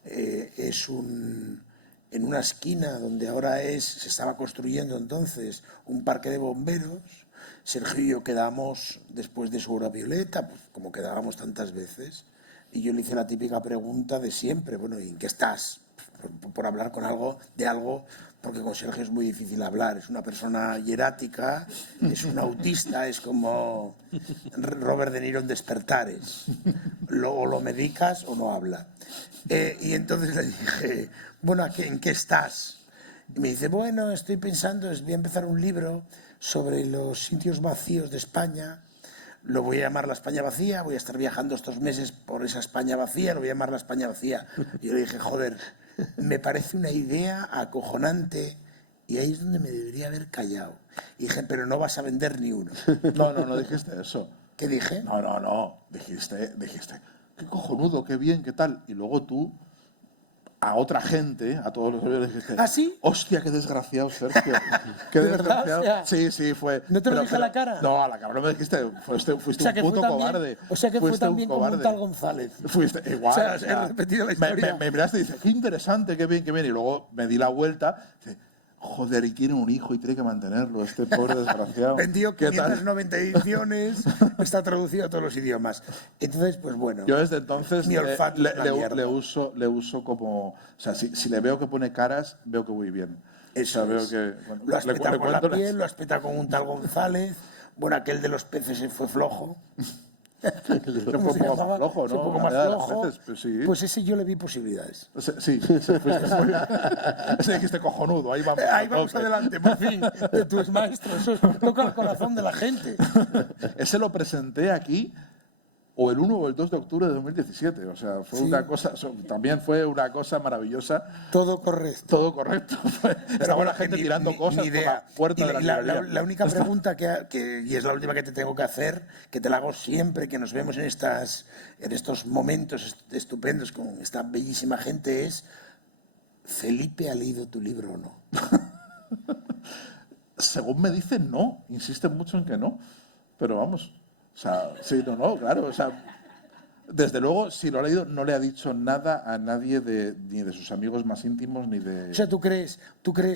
en una esquina, donde ahora se estaba construyendo entonces un parque de bomberos. Sergio y yo quedamos después de su hora violeta, pues como quedábamos tantas veces, y yo le hice la típica pregunta de siempre, bueno, ¿y en qué estás? Por hablar de algo, porque con Sergio es muy difícil hablar, es una persona hierática, es un autista, es como Robert De Niro en Despertares, o lo medicas o no habla. Y entonces le dije, bueno, ¿en qué estás? Y me dice, bueno, estoy pensando, voy a empezar un libro sobre los sitios vacíos de España. Lo voy a llamar La España Vacía, voy a estar viajando estos meses por esa España vacía, lo voy a llamar La España Vacía. Y yo le dije, joder, me parece una idea acojonante y ahí es donde me debería haber callado. Y dije, pero no vas a vender ni uno. No dijiste eso. ¿Qué dije? No. Dijiste, qué cojonudo, qué bien, qué tal. Y luego tú, a otra gente, a todos los oyentes, dijiste, ¿Ah, sí? Hostia, qué desgraciado, Sergio. Qué ¿De verdad? desgraciado. O sea, Sí, fue. ¿no te lo dije a la cara? No, a la cara no me dijiste, fuiste O sea, un puto cobarde. O sea que fue Fuiste también como un cobarde. tal González. Fuiste igual. O sea, he repetido la historia. Me miraste y dices, qué interesante, qué bien. Y luego me di la vuelta. Dice, joder, y tiene un hijo y tiene que mantenerlo, este pobre desgraciado. Vendió ¿Qué tal? 590 ediciones, está traducido a todos los idiomas. Entonces, pues bueno. Yo desde entonces mi olfato es una mierda. le uso como... O sea, si le veo que pone caras, veo que voy bien. Eso o sea, es. veo que... Bueno, Lo has petado con la cuento piel, lo has petado con un tal González. Bueno, aquel de los peces fue flojo. que fue un poco más flojo, Fue ¿no? un poco más La de las flojo. veces, pues sí. Pues ese yo le vi posibilidades. Sí, fuiste muy... Ese dijiste cojonudo, ahí vamos. Ahí vamos adelante, por fin. Tú eres maestro, eso toca el corazón de la gente. Ese lo presenté aquí o el 1 o el 2 de octubre de 2017. O sea, fue una cosa, también fue una cosa maravillosa. Todo correcto. Todo correcto. Estaba la gente tirando cosas por la puerta de la librería. La única pregunta y es la última que te tengo que hacer, que te la hago siempre que nos vemos en estos momentos estupendos con esta bellísima gente, es: ¿Felipe ha leído tu libro o no? Según me dicen, no. Insisten mucho en que no. Pero vamos... O sea, sí, claro. O sea, desde luego, si lo ha leído, no le ha dicho nada a nadie ni de sus amigos más íntimos, ni de... O sea, ¿tú crees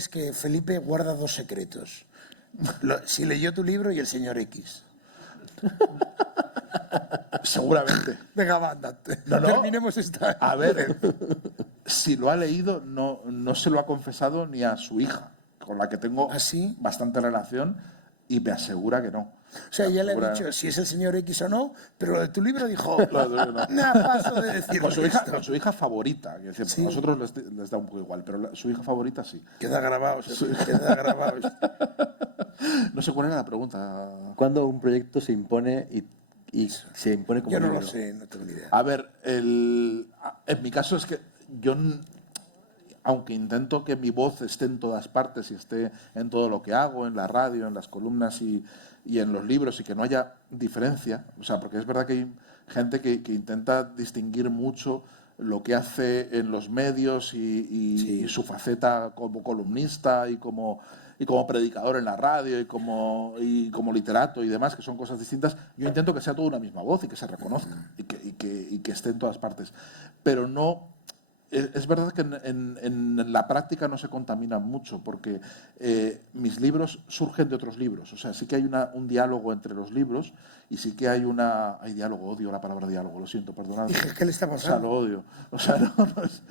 que Felipe guarda dos secretos? Si leyó tu libro y el señor X. Seguramente. Venga, va, andate. No. Terminemos esta... A ver, si lo ha leído, no se lo ha confesado ni a su hija, con la que tengo ¿Ah, sí? bastante relación, y me asegura que no. O sea, ya le he dicho si es el señor X o no, pero lo de tu libro dijo, no. paso de decir Con su hija favorita, que decir, ¿Sí? A nosotros les da un poco igual, pero su hija favorita sí. Queda grabado, queda grabado. No sé cuál era la pregunta. ¿Cuándo un proyecto se impone y y se impone como Yo no lo libro. sé, no tengo ni idea. A ver, en mi caso es que yo, aunque intento que mi voz esté en todas partes y esté en todo lo que hago, en la radio, en las columnas y en los libros, y que no haya diferencia, o sea, porque es verdad que hay gente que intenta distinguir mucho lo que hace en los medios y su faceta como columnista y como predicador en la radio y como literato y demás, que son cosas distintas. Yo intento que sea toda una misma voz y que se reconozca y que esté en todas partes. Pero no... Es verdad que en la práctica no se contamina mucho, porque mis libros surgen de otros libros. O sea, sí que hay un diálogo entre los libros y sí que hay Hay diálogo, odio la palabra diálogo, lo siento, perdonad. Dije, ¿qué le está O sea, pasando? lo odio. O sea, no es...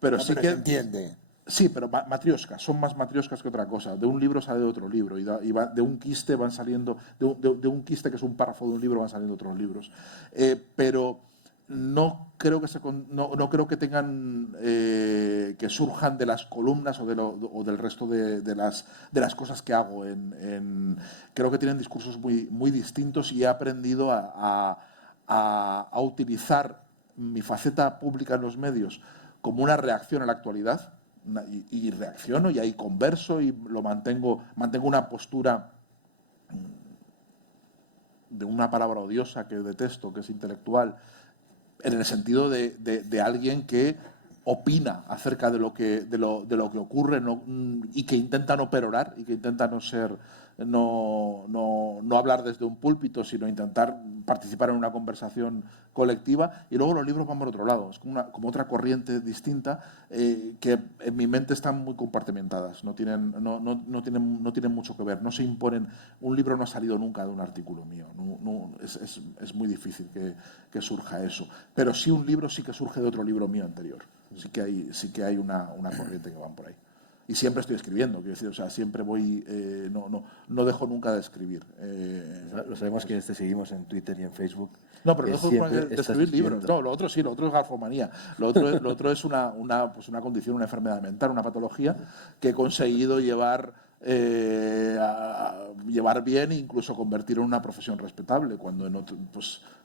Pero No, sí pero que... se entiende. Sí, pero matrioscas, son más matrioscas que otra cosa. De un libro sale de otro libro de un quiste van saliendo, de un quiste que es un párrafo de un libro van saliendo otros libros. Pero no creo no creo que tengan que surjan de las columnas o del resto de las cosas que hago. Creo que tienen discursos muy distintos y he aprendido a utilizar mi faceta pública en los medios como una reacción a la actualidad, y reacciono y ahí converso y mantengo una postura de una palabra odiosa que detesto, que es intelectual, en el sentido de alguien que opina acerca de lo que ocurre, y que intenta no perorar y que intenta no hablar desde un púlpito, sino intentar participar en una conversación colectiva. Y luego los libros van por otro lado, es como otra corriente distinta, que en mi mente están muy compartimentadas, no tienen mucho que ver, no se imponen. Un libro no ha salido nunca de un artículo mío, es muy difícil que surja eso, pero sí un libro sí que surge de otro libro mío anterior, sí que hay una corriente que van por ahí. Y siempre estoy escribiendo, quiero decir, o sea, siempre voy, no dejo nunca de escribir. Lo sabemos quienes te seguimos en Twitter y en Facebook. No, pero no dejo Siempre de estás escribir libros. escribiendo. No, lo otro sí, lo otro es garfomanía. Lo otro es una condición, una enfermedad mental, una patología que he conseguido llevar bien e incluso convertir en una profesión respetable. Cuando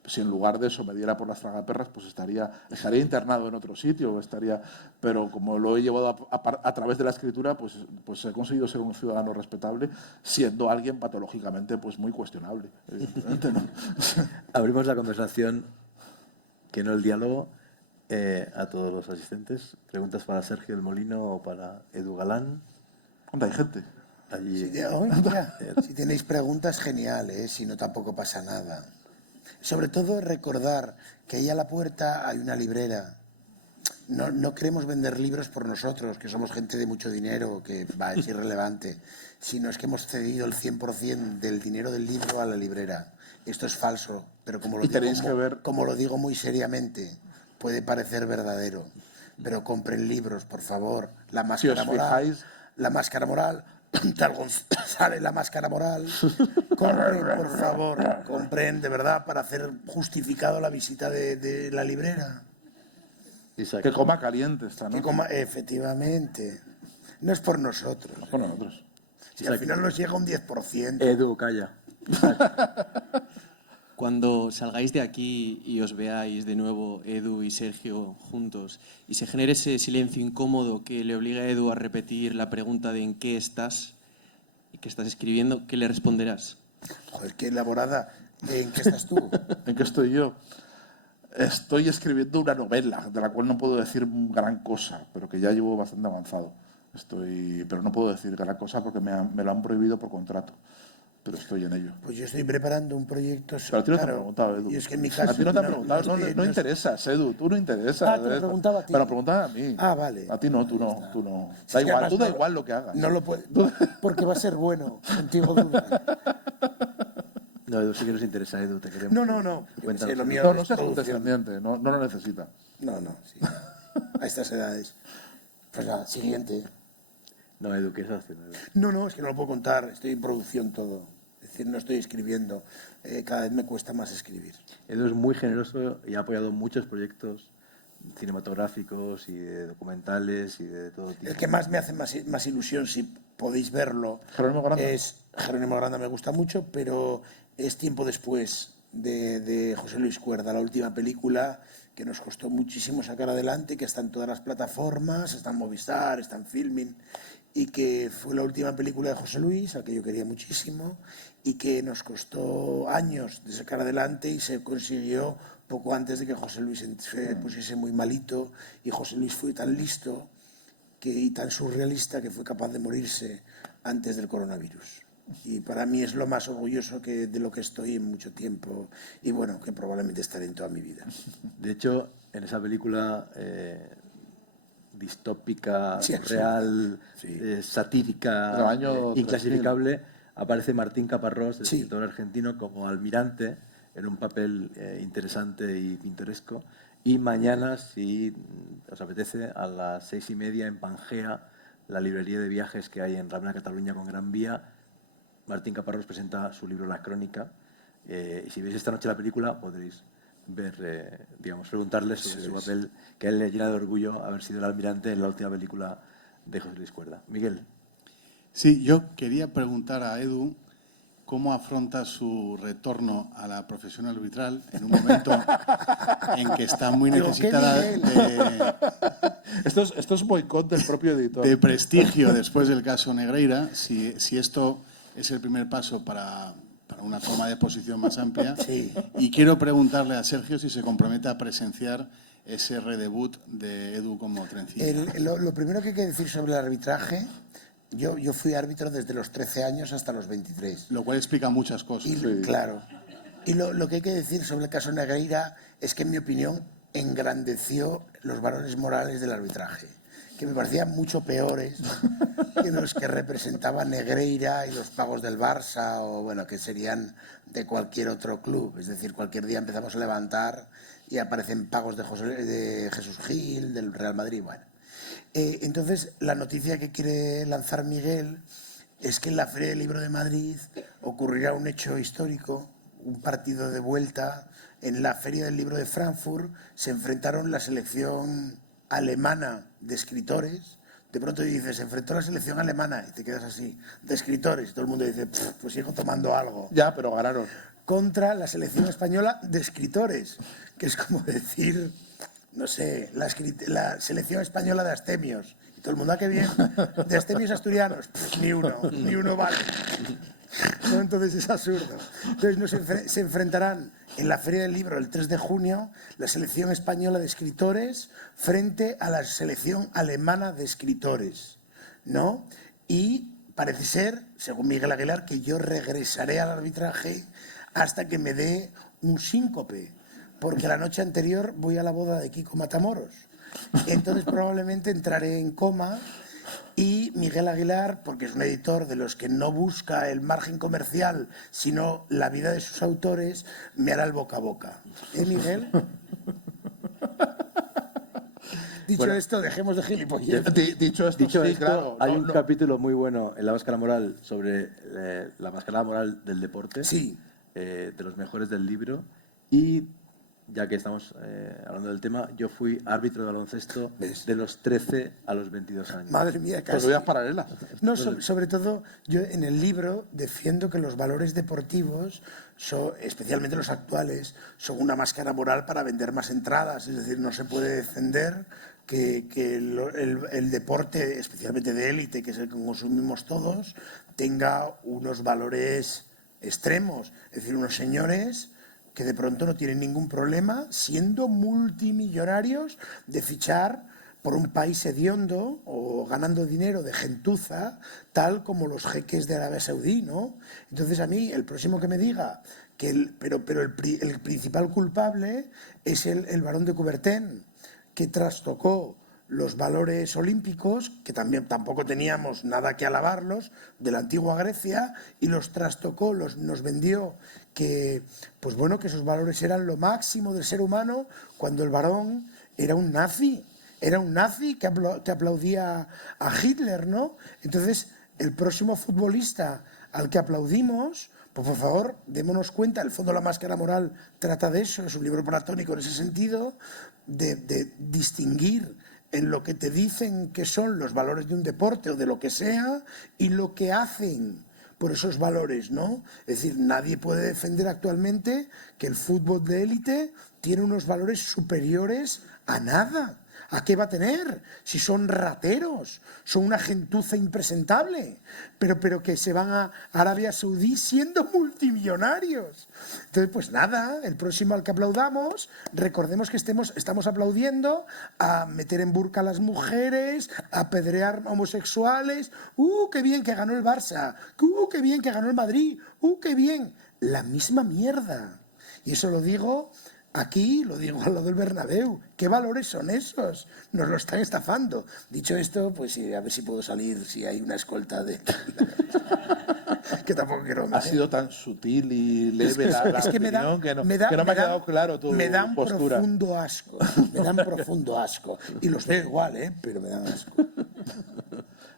si en lugar de eso me diera por las tragaperras, pues estaría internado en otro sitio, pero como lo he llevado a través de la escritura, pues he conseguido ser un ciudadano respetable, siendo alguien patológicamente pues muy cuestionable, evidentemente, ¿no? Abrimos la conversación, que no el diálogo, a todos los asistentes. ¿Preguntas para Sergio del Molino o para Edu Galán? ¿Dónde hay gente? Allí. Si tenéis preguntas, genial, ¿eh? Si no, tampoco pasa nada. Sobre todo recordar que ahí a la puerta hay una librera. No queremos vender libros por nosotros, que somos gente de mucho dinero, que es irrelevante, sino es que hemos cedido el 100% del dinero del libro a la librera. Esto es falso, pero como lo digo muy seriamente, puede parecer verdadero. Pero compren libros, por favor. La Máscara Moral. La Máscara Moral. Tal González, La Máscara Moral. Compren, por favor. Compren, de verdad, para hacer justificado la visita de la librera. Que coma caliente esta noche. Efectivamente. No es por nosotros. No por nosotros. Si al final nos llega un 10%. Edu, calla. Cuando salgáis de aquí y os veáis de nuevo Edu y Sergio juntos y se genere ese silencio incómodo que le obliga a Edu a repetir la pregunta de en qué estás y qué estás escribiendo, ¿qué le responderás? Joder, qué elaborada. ¿En qué estás tú? ¿En qué estoy yo? Estoy escribiendo una novela de la cual no puedo decir gran cosa, pero que ya llevo bastante avanzado. Pero no puedo decir gran cosa porque me lo han prohibido por contrato. Pero estoy en ello. Pues yo estoy preparando un proyecto... Pero a ti no te han preguntado, Edu. Y es que en mi caso... A ti no te han preguntado, no interesas, Edu, tú no interesas. te lo preguntaba a ti. Me lo preguntaban a mí. Ah, vale. A ti no, tú no. Da igual, Tú da igual lo que hagas. No lo puedes... Porque va a ser bueno, contigo duda. No, Edu, sí que nos interesa, Edu, te queremos. No. Cuéntanos. Lo mío No es seas producción. condescendiente, no lo necesita. No, sí. A estas edades. Pues nada, siguiente. No, Edu, ¿qué estás haciendo, Edu? No, es que no lo puedo contar. Estoy en producción todo. Es decir, no estoy escribiendo. Cada vez me cuesta más escribir. Edu es muy generoso y ha apoyado muchos proyectos cinematográficos y de documentales y de todo tipo. El que más me hace más ilusión, si podéis verlo, Jerónimo Granda. es Jerónimo Granda. Me gusta mucho, pero es Tiempo Después, de José Luis Cuerda, la última película que nos costó muchísimo sacar adelante, que está en todas las plataformas, está en Movistar, está en Filmin, y que fue la última película de José Luis, al que yo quería muchísimo, y que nos costó años de sacar adelante y se consiguió poco antes de que José Luis se pusiese muy malito, y José Luis fue tan listo y tan surrealista que fue capaz de morirse antes del coronavirus. Y para mí es lo más orgulloso de lo que estoy en mucho tiempo y bueno, que probablemente estaré en toda mi vida. De hecho, en esa película distópica, Sí, real, sí. Satírica, Año inclasificable, aparece Martín Caparrós, el Sí. escritor argentino, como almirante, en un papel interesante y pintoresco. Y mañana, si os apetece, a las 6:30 en Pangea, la librería de viajes que hay en Rambla Cataluña con Gran Vía, Martín Caparrós presenta su libro La Crónica. Y si veis esta noche la película, podréis ver, preguntarle sobre su papel, que a él le llena de orgullo haber sido el almirante en la última película de José Luis Cuerda. Miguel. Sí, yo quería preguntar a Edu cómo afronta su retorno a la profesión arbitral en un momento en que está muy necesitada Esto es boicot del propio editor. de prestigio después del caso Negreira. Si esto es el primer paso para una toma de posición más amplia. Sí. Y quiero preguntarle a Sergio si se compromete a presenciar ese redebut de Edu como trencilla. Lo primero que hay que decir sobre el arbitraje, yo fui árbitro desde los 13 años hasta los 23. Lo cual explica muchas cosas. Claro. Y lo que hay que decir sobre el caso Negreira es que, en mi opinión, engrandeció los valores morales del arbitraje, que me parecían mucho peores que los que representaban Negreira y los pagos del Barça, o bueno, que serían de cualquier otro club. Es decir, cualquier día empezamos a levantar y aparecen pagos de Jesús Gil, del Real Madrid, bueno. Entonces, la noticia que quiere lanzar Miguel es que en la Feria del Libro de Madrid ocurrirá un hecho histórico, un partido de vuelta. En la Feria del Libro de Frankfurt se enfrentaron la selección alemana de escritores. De pronto dices, se enfrentó la selección alemana, y te quedas así, de escritores, y todo el mundo dice, pues sigo tomando algo. Ya, pero ganaron. Contra la selección española de escritores, que es como decir, no sé, la selección española de astemios. Y todo el mundo, qué bien, de astemios asturianos, ni uno vale. ¿No? Entonces es absurdo. Entonces se enfrentarán en la Feria del Libro el 3 de junio la selección española de escritores frente a la selección alemana de escritores, ¿no? Y parece ser, según Miguel Aguilar, que yo regresaré al arbitraje hasta que me dé un síncope, porque la noche anterior voy a la boda de Kiko Matamoros. Entonces probablemente entraré en coma. Y Miguel Aguilar, porque es un editor de los que no busca el margen comercial, sino la vida de sus autores, me hará el boca a boca. Miguel? Dicho esto, dejemos de gilipollas. Dicho esto, Dicho sí, esto, claro. hay No, un no. capítulo muy bueno en La Máscara Moral sobre la Máscara Moral del deporte, Sí. De los mejores del libro. Y ya que estamos hablando del tema, yo fui árbitro de baloncesto ¿Ves? de los 13 a los 22 años. Madre mía, Pues casi. vidas paralelas. No, sobre todo, yo en el libro defiendo que los valores deportivos, especialmente los actuales, son una máscara moral para vender más entradas. Es decir, no se puede defender que el deporte, especialmente de élite, que es el que consumimos todos, tenga unos valores extremos. Es decir, unos señores que de pronto no tienen ningún problema, siendo multimillonarios, de fichar por un país hediondo o ganando dinero de gentuza, tal como los jeques de Arabia Saudí, ¿no? Entonces, a mí, el próximo que me diga que el principal culpable es el barón de Coubertin, que trastocó los valores olímpicos, que tampoco teníamos nada que alabarlos, de la antigua Grecia, y los trastocó, nos vendió que, pues bueno, que esos valores eran lo máximo del ser humano, cuando el varón era un nazi que aplaudía a Hitler, ¿no? Entonces, el próximo futbolista al que aplaudimos, pues por favor, démonos cuenta, el fondo La Máscara Moral trata de eso, es un libro platónico en ese sentido, de distinguir en lo que te dicen que son los valores de un deporte o de lo que sea y lo que hacen por esos valores, ¿no? Es decir, nadie puede defender actualmente que el fútbol de élite tiene unos valores superiores a nada. ¿A qué va a tener? Si son rateros, son una gentuza impresentable, pero que se van a Arabia Saudí siendo multimillonarios. Entonces, pues nada, el próximo al que aplaudamos, recordemos que estamos aplaudiendo a meter en burka a las mujeres, a apedrear homosexuales. ¡Qué bien que ganó el Barça! ¡Qué bien que ganó el Madrid! ¡Qué bien! La misma mierda. Y eso lo digo... Aquí lo digo al lado del Bernabéu. ¿Qué valores son esos? Nos lo están estafando. Dicho esto, pues a ver si puedo salir, si hay una escolta de... que tampoco quiero... Ha sido tan sutil y leve la opinión que no me ha quedado claro tu postura. Me dan profundo asco. Me dan profundo asco. Y los veo igual, pero me dan asco.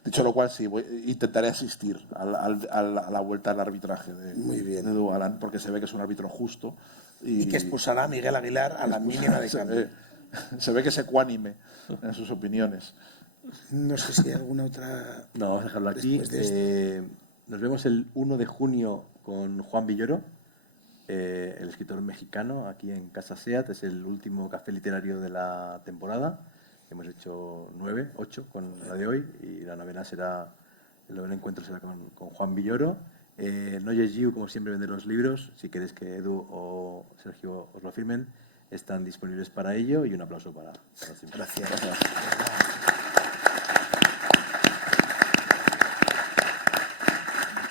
Dicho lo cual, sí, intentaré asistir a la vuelta al arbitraje de Edu Galán, porque se ve que es un árbitro justo. Y que expulsará a Miguel Aguilar a la mínima de cambio. Se ve que es ecuánime en sus opiniones. No sé si hay alguna otra... No, vamos a dejarlo aquí. Nos vemos el 1 de junio con Juan Villoro, el escritor mexicano, aquí en Casa SEAT. Es el último café literario de la temporada. Hemos hecho 8 con la de hoy, y la novena el noveno encuentro será con Juan Villoro. Noye Giu, como siempre, vende los libros. Si queréis que Edu o Sergio os lo firmen, están disponibles para ello. Y un aplauso para Gracias.